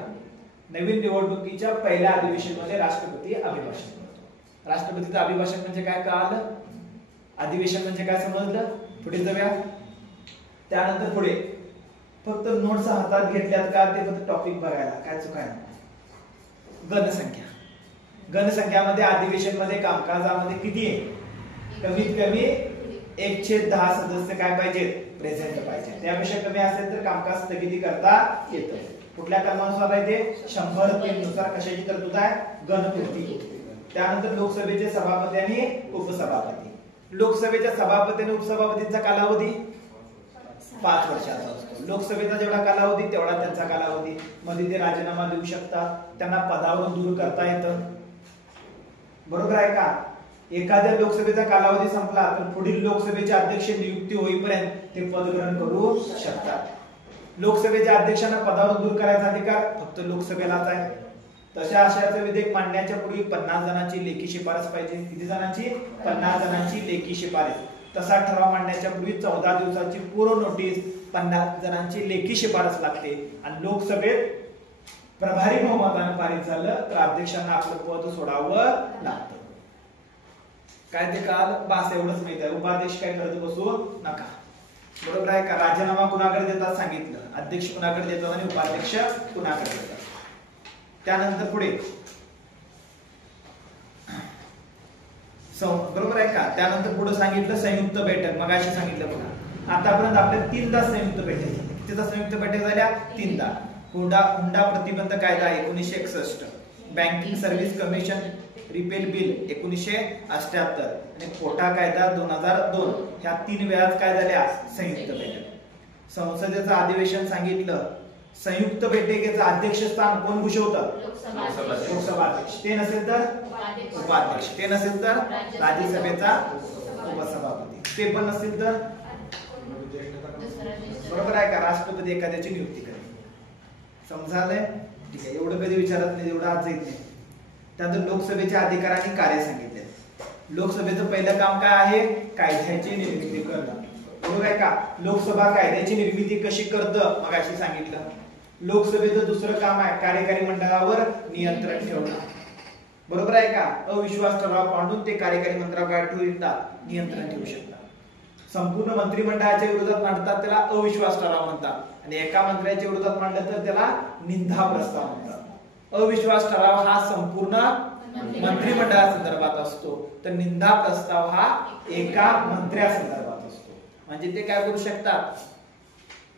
नवीन निवडणुकीच्या पहिल्या अधिवेशनामध्ये राष्ट्रपती अभिभाषण करतो. राष्ट्रपतीचं अभिभाषण म्हणजे काय कळालं? अधिवेशन म्हणजे काय समजलं? पुढे जाऊया. त्यानंतर पुढे फक्त नोट्स हातात घेतल्यात का ते फक्त टॉपिक बघायला काय चुकाय? घनसंख्या. घनसंख्यामध्ये अधिवेशन मध्ये कामकाजामध्ये किती आहे? कमीत कमी 1/10 सदस्य काय पाहिजेत? प्रेझेंट पाहिजे. त्यापेक्षा कमी असेल तर कामकाज स्थगिती करता येतं. कुठल्या कलमानुसार आहे ते? 103 नुसार कशाची तरतूद आहे? घनपूर्ती. त्यानंतर लोकसभेचे सभापती आणि उपसभापती. लोकसभेच्या सभापती आणि उपसभापतींचा कालावधी 5 वर्षाचा असतो. लोकसभेचा जेवढा कालावधी तेवढा त्यांचा कालावधी. मध्ये ते राजीनामा देऊ शकतात, त्यांना पदावरून दूर करता येतं. बरोबर आहे का? एखाद्या लोकसभेचा कालावधी संपला तर पुढील लोकसभेचे अध्यक्ष नियुक्ती होईपर्यंत ते पद ग्रहण करू शकतात. लोकसभेच्या अध्यक्षांना पदावरून दूर करायचा अधिकार फक्त लोकसभेलाच आहे. तशा आशयाचं विधेयक मांडण्याच्या पूर्वी 50 जणांची लेखी शिफारस पाहिजे. किती जणांची? 50 जणांची लेखी शिफारस. तसा ठराव मांडण्याच्या पूर्वी 14 दिवसाची पूर्व नोटीस, 50 जणांची लेखी शिफारस लागते. आणि लोकसभेत प्रभारी बहुमताने पारित झालं तर अध्यक्षांना आपलं पद सोडावं लागतं. काय ते काल बास एवढंच माहिती आहे. उपाध्यक्ष काय करत बसू नका. बरोबर आहे का? राजीनामा कुणाकडे देतात सांगितलं. अध्यक्ष कुणाकडे देतात आणि उपाध्यक्ष कुणाकडे देतात. त्यानंतर पुढे बरोबर आहे का? त्यानंतर पुढे सांगितलं संयुक्त बैठक, मगाशी सांगितलं बघा. आतापर्यंत आपल्या 3दा संयुक्त बैठक झाली. कितीदा संयुक्त बैठक झाल्या? 3दा. हुंडा प्रतिबंध कायदा 1961, banking service commission repel bill 1978 आणि कोटा कायदा 2002. ह्या 3 वेळाच काय झाल्या? संयुक्त बैठक. संसदेचं अधिवेशन सांगितलं. संयुक्त बैठकीचं अध्यक्षस्थान कोण भूषवतं? लोकसभा अध्यक्ष. ते नसेल तर उपाध्यक्ष. ते नसेल तर राज्यसभेचा उपसभापती. ते पण नसेल तर बरोबर आहे का? राष्ट्रपती एखाद्याची नियुक्ती करेल. समजालंय? ठीक आहे. एवढं कधी विचारत नाही, एवढं आज येत नाही. त्यानंतर लोकसभेचे अधिकार आणि कार्य सांगितले. लोकसभेचं पहिलं काम काय आहे? कायद्याची निर्मिती करणं. बरोबर आहे का? लोकसभा कायद्याची निर्मिती कशी करतं मगाशी सांगितलं. लोकसभेचं दुसरं काम आहे कार्यकारी मंडळावर नियंत्रण ठेवणं. बरोबर आहे का? अविश्वास ठराव मांडून ते कार्यकारी मंडळावर नियंत्रण ठेवू शकतात. संपूर्ण मंत्रिमंडळाच्या विरोधात मांडतात त्याला अविश्वास ठराव म्हणतात, आणि एका मंत्र्याच्या विरोधात मांडलं तर त्याला निंदा प्रस्ताव म्हणतात. अविश्वास ठराव हा संपूर्ण मंत्रिमंडळासंदर्भात असतो, तर निंदा प्रस्ताव हा एका मंत्र्यासंदर्भात असतो. म्हणजे ते काय करू शकतात?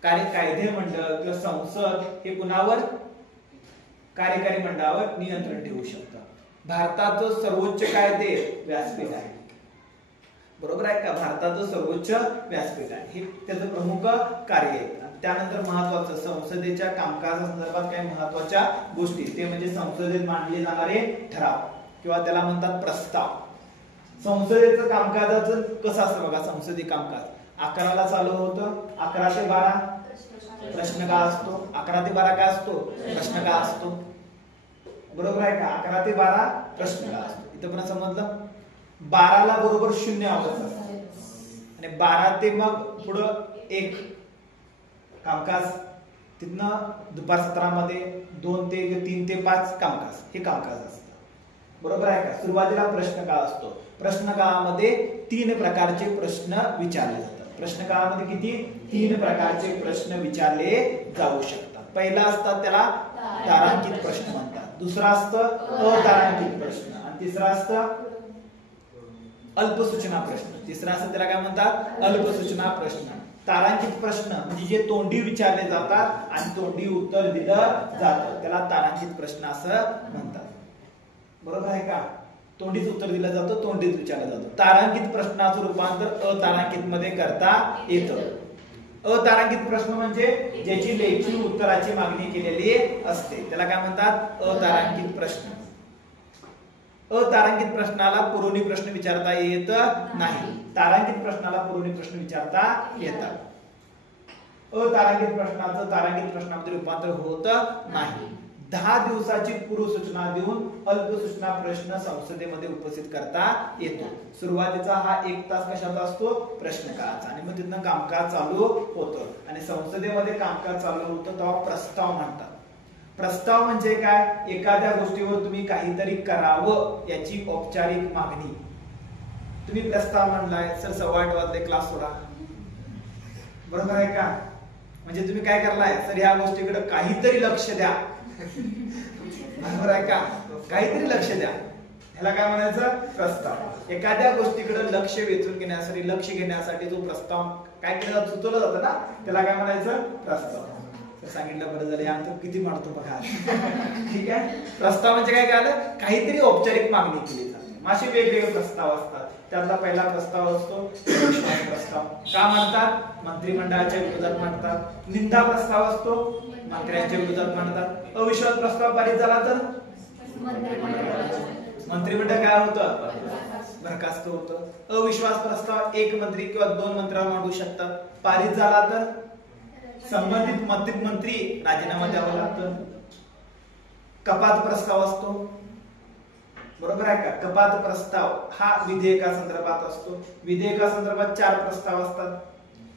कायदे मंडळ किंवा संसद हे कुणावर? कार्यकारी मंडळावर नियंत्रण ठेवू शकतात. भारताचं सर्वोच्च कायदे व्यासपीठ आहे. बरोबर आहे का? भारताचं सर्वोच्च व्यासपीठ आहे. हे त्याचं प्रमुख कार्य आहे. त्यानंतर महत्वाचं संसदेच्या कामकाजासंदर्भात काही महत्वाच्या गोष्टी, ते म्हणजे संसदेत मांडले जाणारे ठराव किंवा त्याला म्हणतात प्रस्ताव. संसदेचं कामकाजाचं कसं असतं बघा. संसदीय कामकाज 11ला चालू होतं, 11 ते 12 प्रश्नकाळ असतो. 11 ते 12 काय असतो? प्रश्नकाळ असतो. बरोबर आहे का? 11 ते 12 प्रश्नकाळ असतो. इथं पण समजलं? 12ला बरोबर 0 आवर्त आणि 12 ते मग पुढं 1 कामकाज. तिथनं दुपार सत्रामध्ये 2 ते 3 ते 5 कामकाज. हे कामकाज असतं. बरोबर आहे का? सुरुवातीला प्रश्नकाळ असतो. प्रश्नकाळामध्ये 3 प्रकारचे प्रश्न विचारले जातात. प्रश्नकाळामध्ये किती? 3 प्रकारचे प्रश्न विचारले जाऊ शकतात. पहिला असतात त्याला तारांकित प्रश्न म्हणतात, दुसरा असतं अतारांकित प्रश्न, आणि तिसरा असतं अल्पसूचना प्रश्न. तिसरा असं त्याला काय म्हणतात? अल्पसूचना प्रश्न. तारांकित प्रश्न म्हणजे जे तोंडी विचारले जातात आणि तोंडी उत्तर दिलं जातं त्याला तारांकित प्रश्न असं म्हणतात. बरोबर आहे का? तोंडीच उत्तर दिलं जातं, तोंडीच विचारलं जातं. तारांकित प्रश्नाचं रूपांतर अतारांकित मध्ये करता येतं. अतारांकित प्रश्न म्हणजे ज्याची लेखी उत्तराची मागणी केलेली असते त्याला काय म्हणतात? अतारांकित प्रश्न. अतारांकित प्रश्नाला पुरवणी प्रश्न विचारता येत नाही. तारांकित प्रश्नाला पुरवणी प्रश्न विचारता येतात. अतारांकित प्रश्नाचं तारांकित प्रश्नामध्ये रूपांतर होत नाही. 10 दिवसाची पूर्वसूचना देऊन अल्पसूचना प्रश्न संसदेमध्ये उपस्थित करता येतो. सुरुवातीचा हा 1 तास कशाचा असतो? प्रश्नकाळाचा, आणि मग तिथनं कामकाज चालू होतं. आणि संसदेमध्ये कामकाज चालू होतं तेव्हा प्रस्ताव म्हणतात. प्रस्ताव म्हणजे काय? एखाद्या गोष्टीवर तुम्ही काहीतरी करावं याची औपचारिक मागणी. तुम्ही प्रस्ताव म्हणलाय, सर 8:15 वाजले क्लास सोडा. बरोबर आहे का? म्हणजे तुम्ही काय करलाय? सर ह्या गोष्टीकडे काहीतरी लक्ष द्या. बरोबर आहे का? काहीतरी लक्ष द्या. ह्याला काय म्हणायचं? प्रस्ताव. एखाद्या गोष्टीकडे लक्ष वेधून घेण्यासाठी, लक्ष घेण्यासाठी जो प्रस्ताव काय केला सुचवला जातो ना त्याला काय म्हणायचं? प्रस्ताव. सांगितलं बरं झालं. आमचं किती मानतो बघा. ठीक आहे. प्रस्ताव म्हणजे काय झालं? काहीतरी औपचारिक मागणी केली जाते. असे वेगवेगळे प्रस्ताव असतात. त्यातला पहिला प्रस्ताव असतो अविश्वास प्रस्ताव. का मांडतात? मंत्रिमंडळाच्या विरोधात मांडतात. निंदा प्रस्ताव असतो, मंत्र्यांच्या विरोधात मांडतात. अविश्वास प्रस्ताव पारित झाला तर मंत्रिमंडळ काय होतं? बरखास्त होतं. अविश्वास प्रस्ताव 1 मंत्री किंवा 2 मंत्र्यांवर मांडू शकतात. पारित झाला तर संबंधित मंत्री राजीनामा द्यावा लागतं. कपात प्रस्ताव असतो. बरोबर आहे का? कपात प्रस्ताव हा विधेयकासंदर्भात असतो. विधेयकासंदर्भात 4 प्रस्ताव असतात.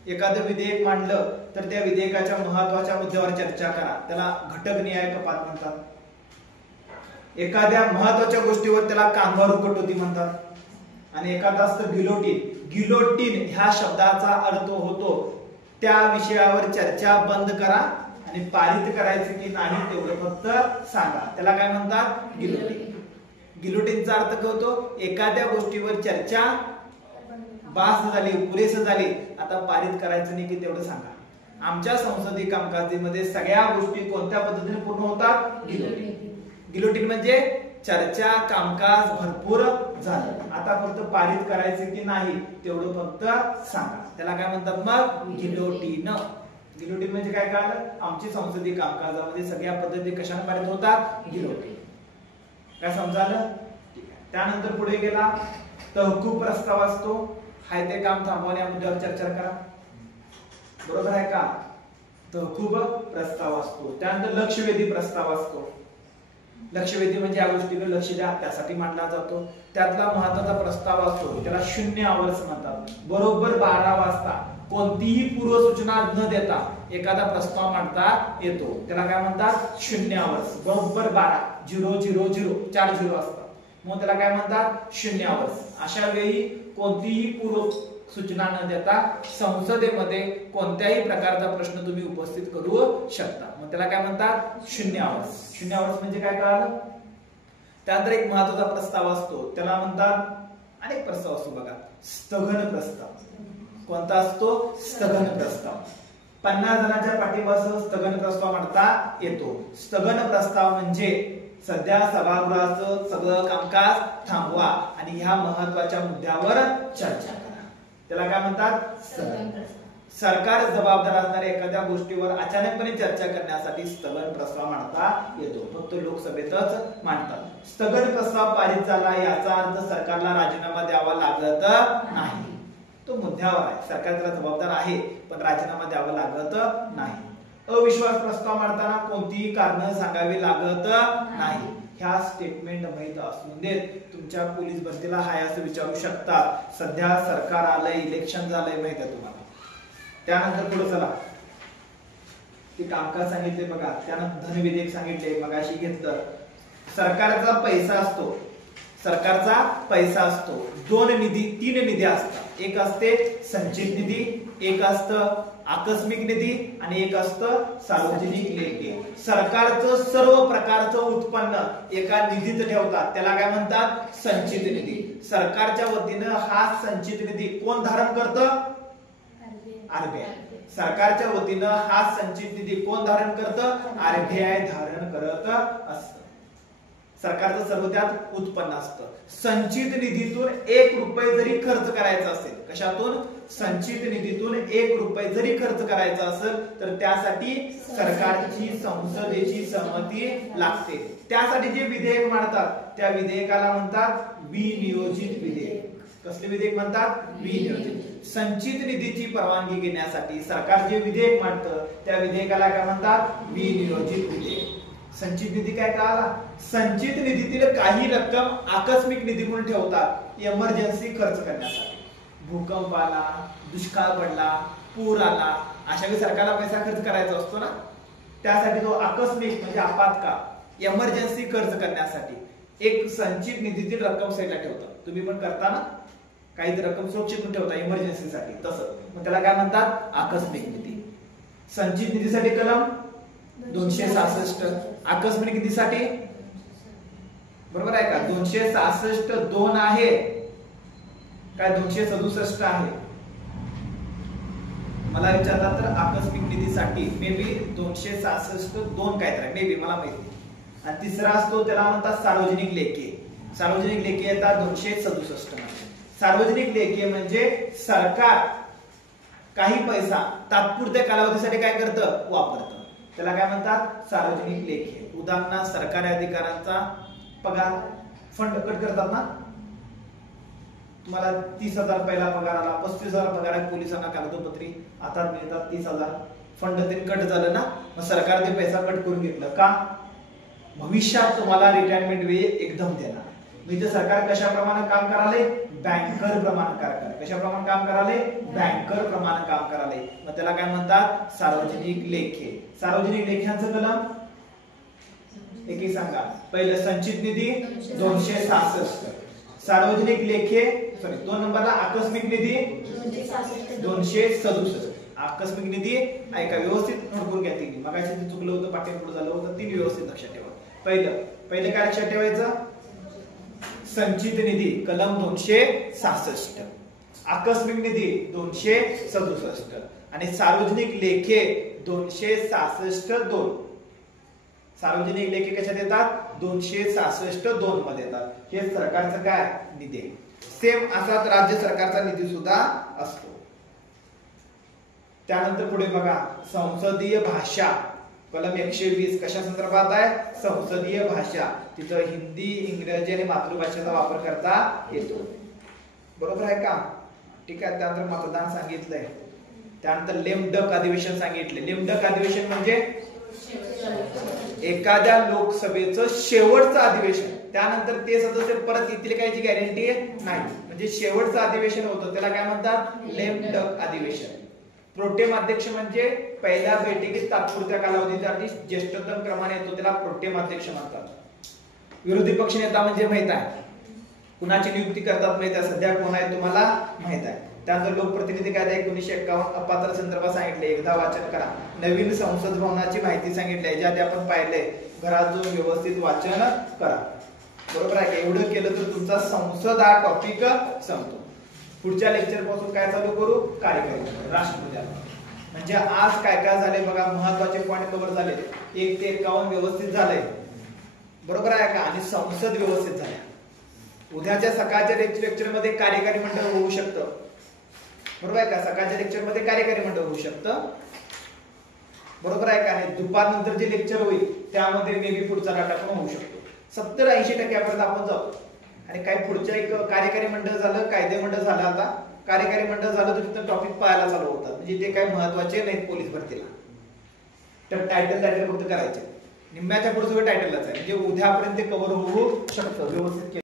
एखादं विधेयक मांडलं तर त्या विधेयकाच्या महत्वाच्या मुद्द्यावर चर्चा करा, त्याला घटकनिहाय कपात म्हणतात. एखाद्या महत्वाच्या गोष्टीवर त्याला कांगारू कटोती म्हणतात. आणि एखादा असतं गिलोटिन. गिलोटिन ह्या शब्दाचा अर्थ होतो त्या विषयावर चर्चा बंद करा आणि पारित करायचं की नाही तेवढं फक्त सांगा, त्याला काय म्हणतात? गिलोटिन. गिलोटिनचा अर्थ काय होतो? एखाद्या गोष्टीवर चर्चा बास झाली, पुरेसं झाली, आता पारित करायचं नाही की तेवढं सांगा. आमच्या संसदीय कामकाजामध्ये सगळ्या गोष्टी कोणत्या पद्धतीने पूर्ण होतात? गिलोटिन. गिलोटिन म्हणजे चर्चा, कामकाज भरपूर झालं, आता फक्त पारित करायचं की नाही तेवढं फक्त सांगा. त्याला काय म्हणतात मग? गिलोटिन. गिलोटिन म्हणजे काय कळलं? आमची संसदीय कामकाजामध्ये सगळ्या पद्धती कशाने पारित होतात? गिलोटिन. काय समजालं? ठीक आहे. त्यानंतर पुढे गेला तहकूब प्रस्ताव असतो. हाय ते काम थांबवणे या मुद्द्यावर चर्चा करा. बरोबर आहे का? तहकूब प्रस्ताव असतो. त्यानंतर लक्षवेधी प्रस्ताव असतो. लक्षवेधी म्हणजे या गोष्टीकडे लक्ष द्या त्यासाठी मांडला जातो. त्यातला महत्त्वाचा प्रस्ताव असतो त्याला 0 आवर्स म्हणतात. बरोबर 12 वाजता कोणतीही पूर्वसूचना न देता एखादा प्रस्ताव मांडता येतो, त्याला काय म्हणतात? 0 आवर्स. बरोबर 12 000 4 0 असतात, मग त्याला काय म्हणतात? 0 आवर्स. अशा वेळी कोणतीही पूर्व सूचना न देता संसदेमध्ये कोणत्याही प्रकारचा प्रश्न तुम्ही उपस्थित करू शकता, मग त्याला काय म्हणतात? 0 आवर्स. 0 आवर्स म्हणजे काय कळालं? त्यानंतर एक महत्त्वाचा प्रस्ताव असतो त्याला म्हणतात, अनेक प्रस्ताव असतो बघा, स्थगन प्रस्ताव. कोणता असतो? स्थगन प्रस्ताव. 50 जणांच्या पाठिंब्यासह स्थगन प्रस्ताव मांडता येतो. स्थगन प्रस्ताव म्हणजे सध्या सभागृहाचं सगळं कामकाज थांबवा आणि ह्या महत्त्वाच्या मुद्द्यावर चर्चा करा, त्याला काय म्हणतात? स्थगन. सरकार जबाबदार असणाऱ्या एखाद्या गोष्टीवर अचानकपणे चर्चा करण्यासाठी स्थगन प्रस्ताव मांडता येतो, फक्त लोकसभेतच मांडतात. स्थगन प्रस्ताव पारित झाला याचा अर्थ सरकारला राजीनामा द्यावा लागत नाही. तो मुद्द्यावर आहे, सरकार त्याला जबाबदार आहे पण राजीनामा द्यावा लागत नाही. अविश्वास प्रस्ताव मांडताना कोणतीही कारण सांगावी लागत नाही. ह्या स्टेटमेंट माहित असून देत तुमच्या पोलीस भरतीला हाय असं विचारू शकतात. सध्या सरकार आलंय, इलेक्शन झालंय, माहित आहे तुम्हाला. त्यानंतर पुढे चला, ते कामकाज सांगितले बघा. त्यानंतर धन विधेयक सांगितले, मगाशी घेतलं. सरकारचा पैसा असतो, सरकारचा पैसा असतो. 3 निधी असतात. एक असते संचित निधी, एक असतं आकस्मिक निधी आणि एक असतं सार्वजनिक लेखे. सरकारचं सर्व प्रकारचं उत्पन्न एका निधीत ठेवतात, त्याला काय म्हणतात? संचित निधी. सरकारच्या वतीनं हा संचित निधी कोण धारण करतं? आरबीआय. सरकारच्या वतीनं हा संचित निधी कोण धारण करतं? आरबीआय धारण करत असतं. सरकारचं सर्व त्यात उत्पन्न असतं. संचित निधीतून 1 रुपये जरी खर्च करायचा असेल, कशातून? संचित निधीतून 1 रुपये जरी खर्च करायचा असेल तर त्यासाठी सरकारची संसदेची संमती लागते. त्यासाठी जे विधेयक मांडतात त्या विधेयकाला म्हणतात विनियोजित विधेयक. कसले विधेयक म्हणतात? विनियोजित. संचित निधीची परवानगी घेण्यासाठी सरकार जे विधेयक मांडतं त्या विधेयकाला काय म्हणतात? विनियोजित विधेयक. संचित निधी काय कळाला? संचित निधीतील काही रक्कम आकस्मिक निधी म्हणून ठेवतात इमर्जन्सी खर्च करण्यासाठी. भूकंप आला, दुष्काळ पडला, पूर आला, अशा वेळी सरकारला पैसा खर्च करायचा असतो ना, त्यासाठी तो आकस्मिक म्हणजे आपत्काळ इमर्जन्सी खर्च करण्यासाठी एक संचित निधीतील रक्कम साईडला ठेवतात. तुम्ही पण करता ना, काही रक्कम सुरक्षित ठेवता इमर्जन्सीसाठी, तसं मग त्याला काय म्हणतात? आकस्मिक निधी. संचित निधीसाठी कलम 266. आकस्मिक निधीसाठी बरोबर आहे का? 266(2) आहे काय? 267 आहे. मला विचारला तर आकस्मिक निधीसाठी मे बी 266(2) काय तर मे बी, मला माहिती. आणि तिसरा असतो त्याला म्हणतात सार्वजनिक लेखे. सार्वजनिक लेखे येतात 267 मध्ये. सार्वजनिक लेखे म्हणजे सरकार काही पैसा तात्पुरत्या कालावधीसाठी काय करतं? वापरतं, त्याला काय म्हणतात? सार्वजनिक लेखे. उदाहरणार्थ सरकारी अधिकाऱ्यांचा पगार फंड कट करतात ना, तुम्हाला 30,000 पहिला पगार आला, 35,000 पगार आहे पोलिसांना कागदोपत्री हातात मिळतात, 30,000 फंड तरी कट झालं ना, मग सरकार ते पैसा कट करून घेतलं का? भविष्यात तुम्हाला रिटायरमेंट वेळी एकदम देणार. मी तर सरकार कशाप्रमाणे काम कराले? बँकर प्रमाणे कराले. कशाप्रमाणे काम कराले? बँकर प्रमाणे काम कराले. मग त्याला काय म्हणतात? सार्वजनिक लेखे. सार्वजनिक लेख्यांचं कलम एकी सांगा. पहिलं संचित निधी 266. सार्वजनिक लेखे 2 नंबरला आकस्मिक निधी 267. आकस्मिक निधी ऐका, व्यवस्थित नोट करून घ्या. तिन्ही मगाशी ते चुकलं होतं, पाठीपुढे झालं होतं, तीन व्यवस्थित लक्षात ठेवा. पहिलं काय लक्षात ठेवायचं? संचित निधी कलम 266, आकस्मिक निधी 267 आणि सार्वजनिक लेखे 266(2). सार्वजनिक लेखे कशात येतात? 266(2) मध्ये येतात। हे सरकारचं काय निधी आहे। सेम असाच राज्य सरकारचा निधी सुद्धा असतो। त्यानंतर पुढे बघा, संसदीय भाषा कलम 120 कशा संदर्भात आहे? संसदीय भाषा। तिथं हिंदी, इंग्रजी आणि मातृभाषेचा वापर करता येतो, बरोबर आहे का? ठीक आहे। त्यानंतर मतदान सांगितलंय, त्यानंतर लेमडक अधिवेशन सांगितले। लेमडक अधिवेशन म्हणजे एखाद्या लोकसभेचं शेवटचं अधिवेशन, त्यानंतर ते सदस्य परत येतील काय याची गॅरंटी नाही, म्हणजे शेवटचं अधिवेशन होतं त्याला काय म्हणतात? लेमडक अधिवेशन। प्रोटेम अध्यक्ष म्हणजे पहिल्या बैठकीत तात्पुरत्या कालावधीसाठी ज्येष्ठतम क्रमाने येतो, त्याला प्रोटेम अध्यक्ष म्हणतात। विरोधी पक्ष नेता म्हणजे माहित आहे, कुणाची नियुक्ती करतात माहित आहे, सध्या कोण आहे तुम्हाला माहित आहे। त्यानंतर लोकप्रतिनिधी कायदा 1951 अपात्र संदर्भात सांगितले, एकदा वाचन करा। नवीन संसद भवनाची माहिती सांगितली, याच्या आधी आपण पाहिले, घरात जाऊन व्यवस्थित वाचन करा, बरोबर आहे? एवढं केलं तर तुमचा संसद हा टॉपिक संपतो। पुढच्या लेक्चर पासून काय चालू करू? कार्यकारी राष्ट्रपती। म्हणजे आज काय काय झाले बघा, महत्वाचे पॉइंट कव्हर झाले, 1 ते 51 व्यवस्थित झाले, बरोबर आहे का? आणि संसद व्यवस्थित झाले। उद्याच्या सकाळच्या लेक्चर मध्ये कार्यकारी मंडळ होऊ शकतं, बरोबर आहे का? सकाळच्या लेक्चर मध्ये कार्यकारी मंडळ होऊ शकतं, बरोबर आहे का? आणि दुपारनंतर जे लेक्चर होईल त्यामध्ये मे बी पुढचा डाटा पण होऊ शकतो। 70-80% पर्यंत आपण जाऊ। आणि काही पुढच्या एक कार्यकारी मंडळ झालं, कायदे मंडळ झालं, आता कार्यकारी मंडळ झालं तर तिथं टॉपिक पाहायला चालू होतात, म्हणजे ते काही महत्वाचे नाहीत पोलीस भरतीला। तर टायटल फक्त करायचे, निम्म्याच्या पुढे सगळं टायटलच आहे, म्हणजे उद्यापर्यंत कव्हर होऊ शकतं व्यवस्थित।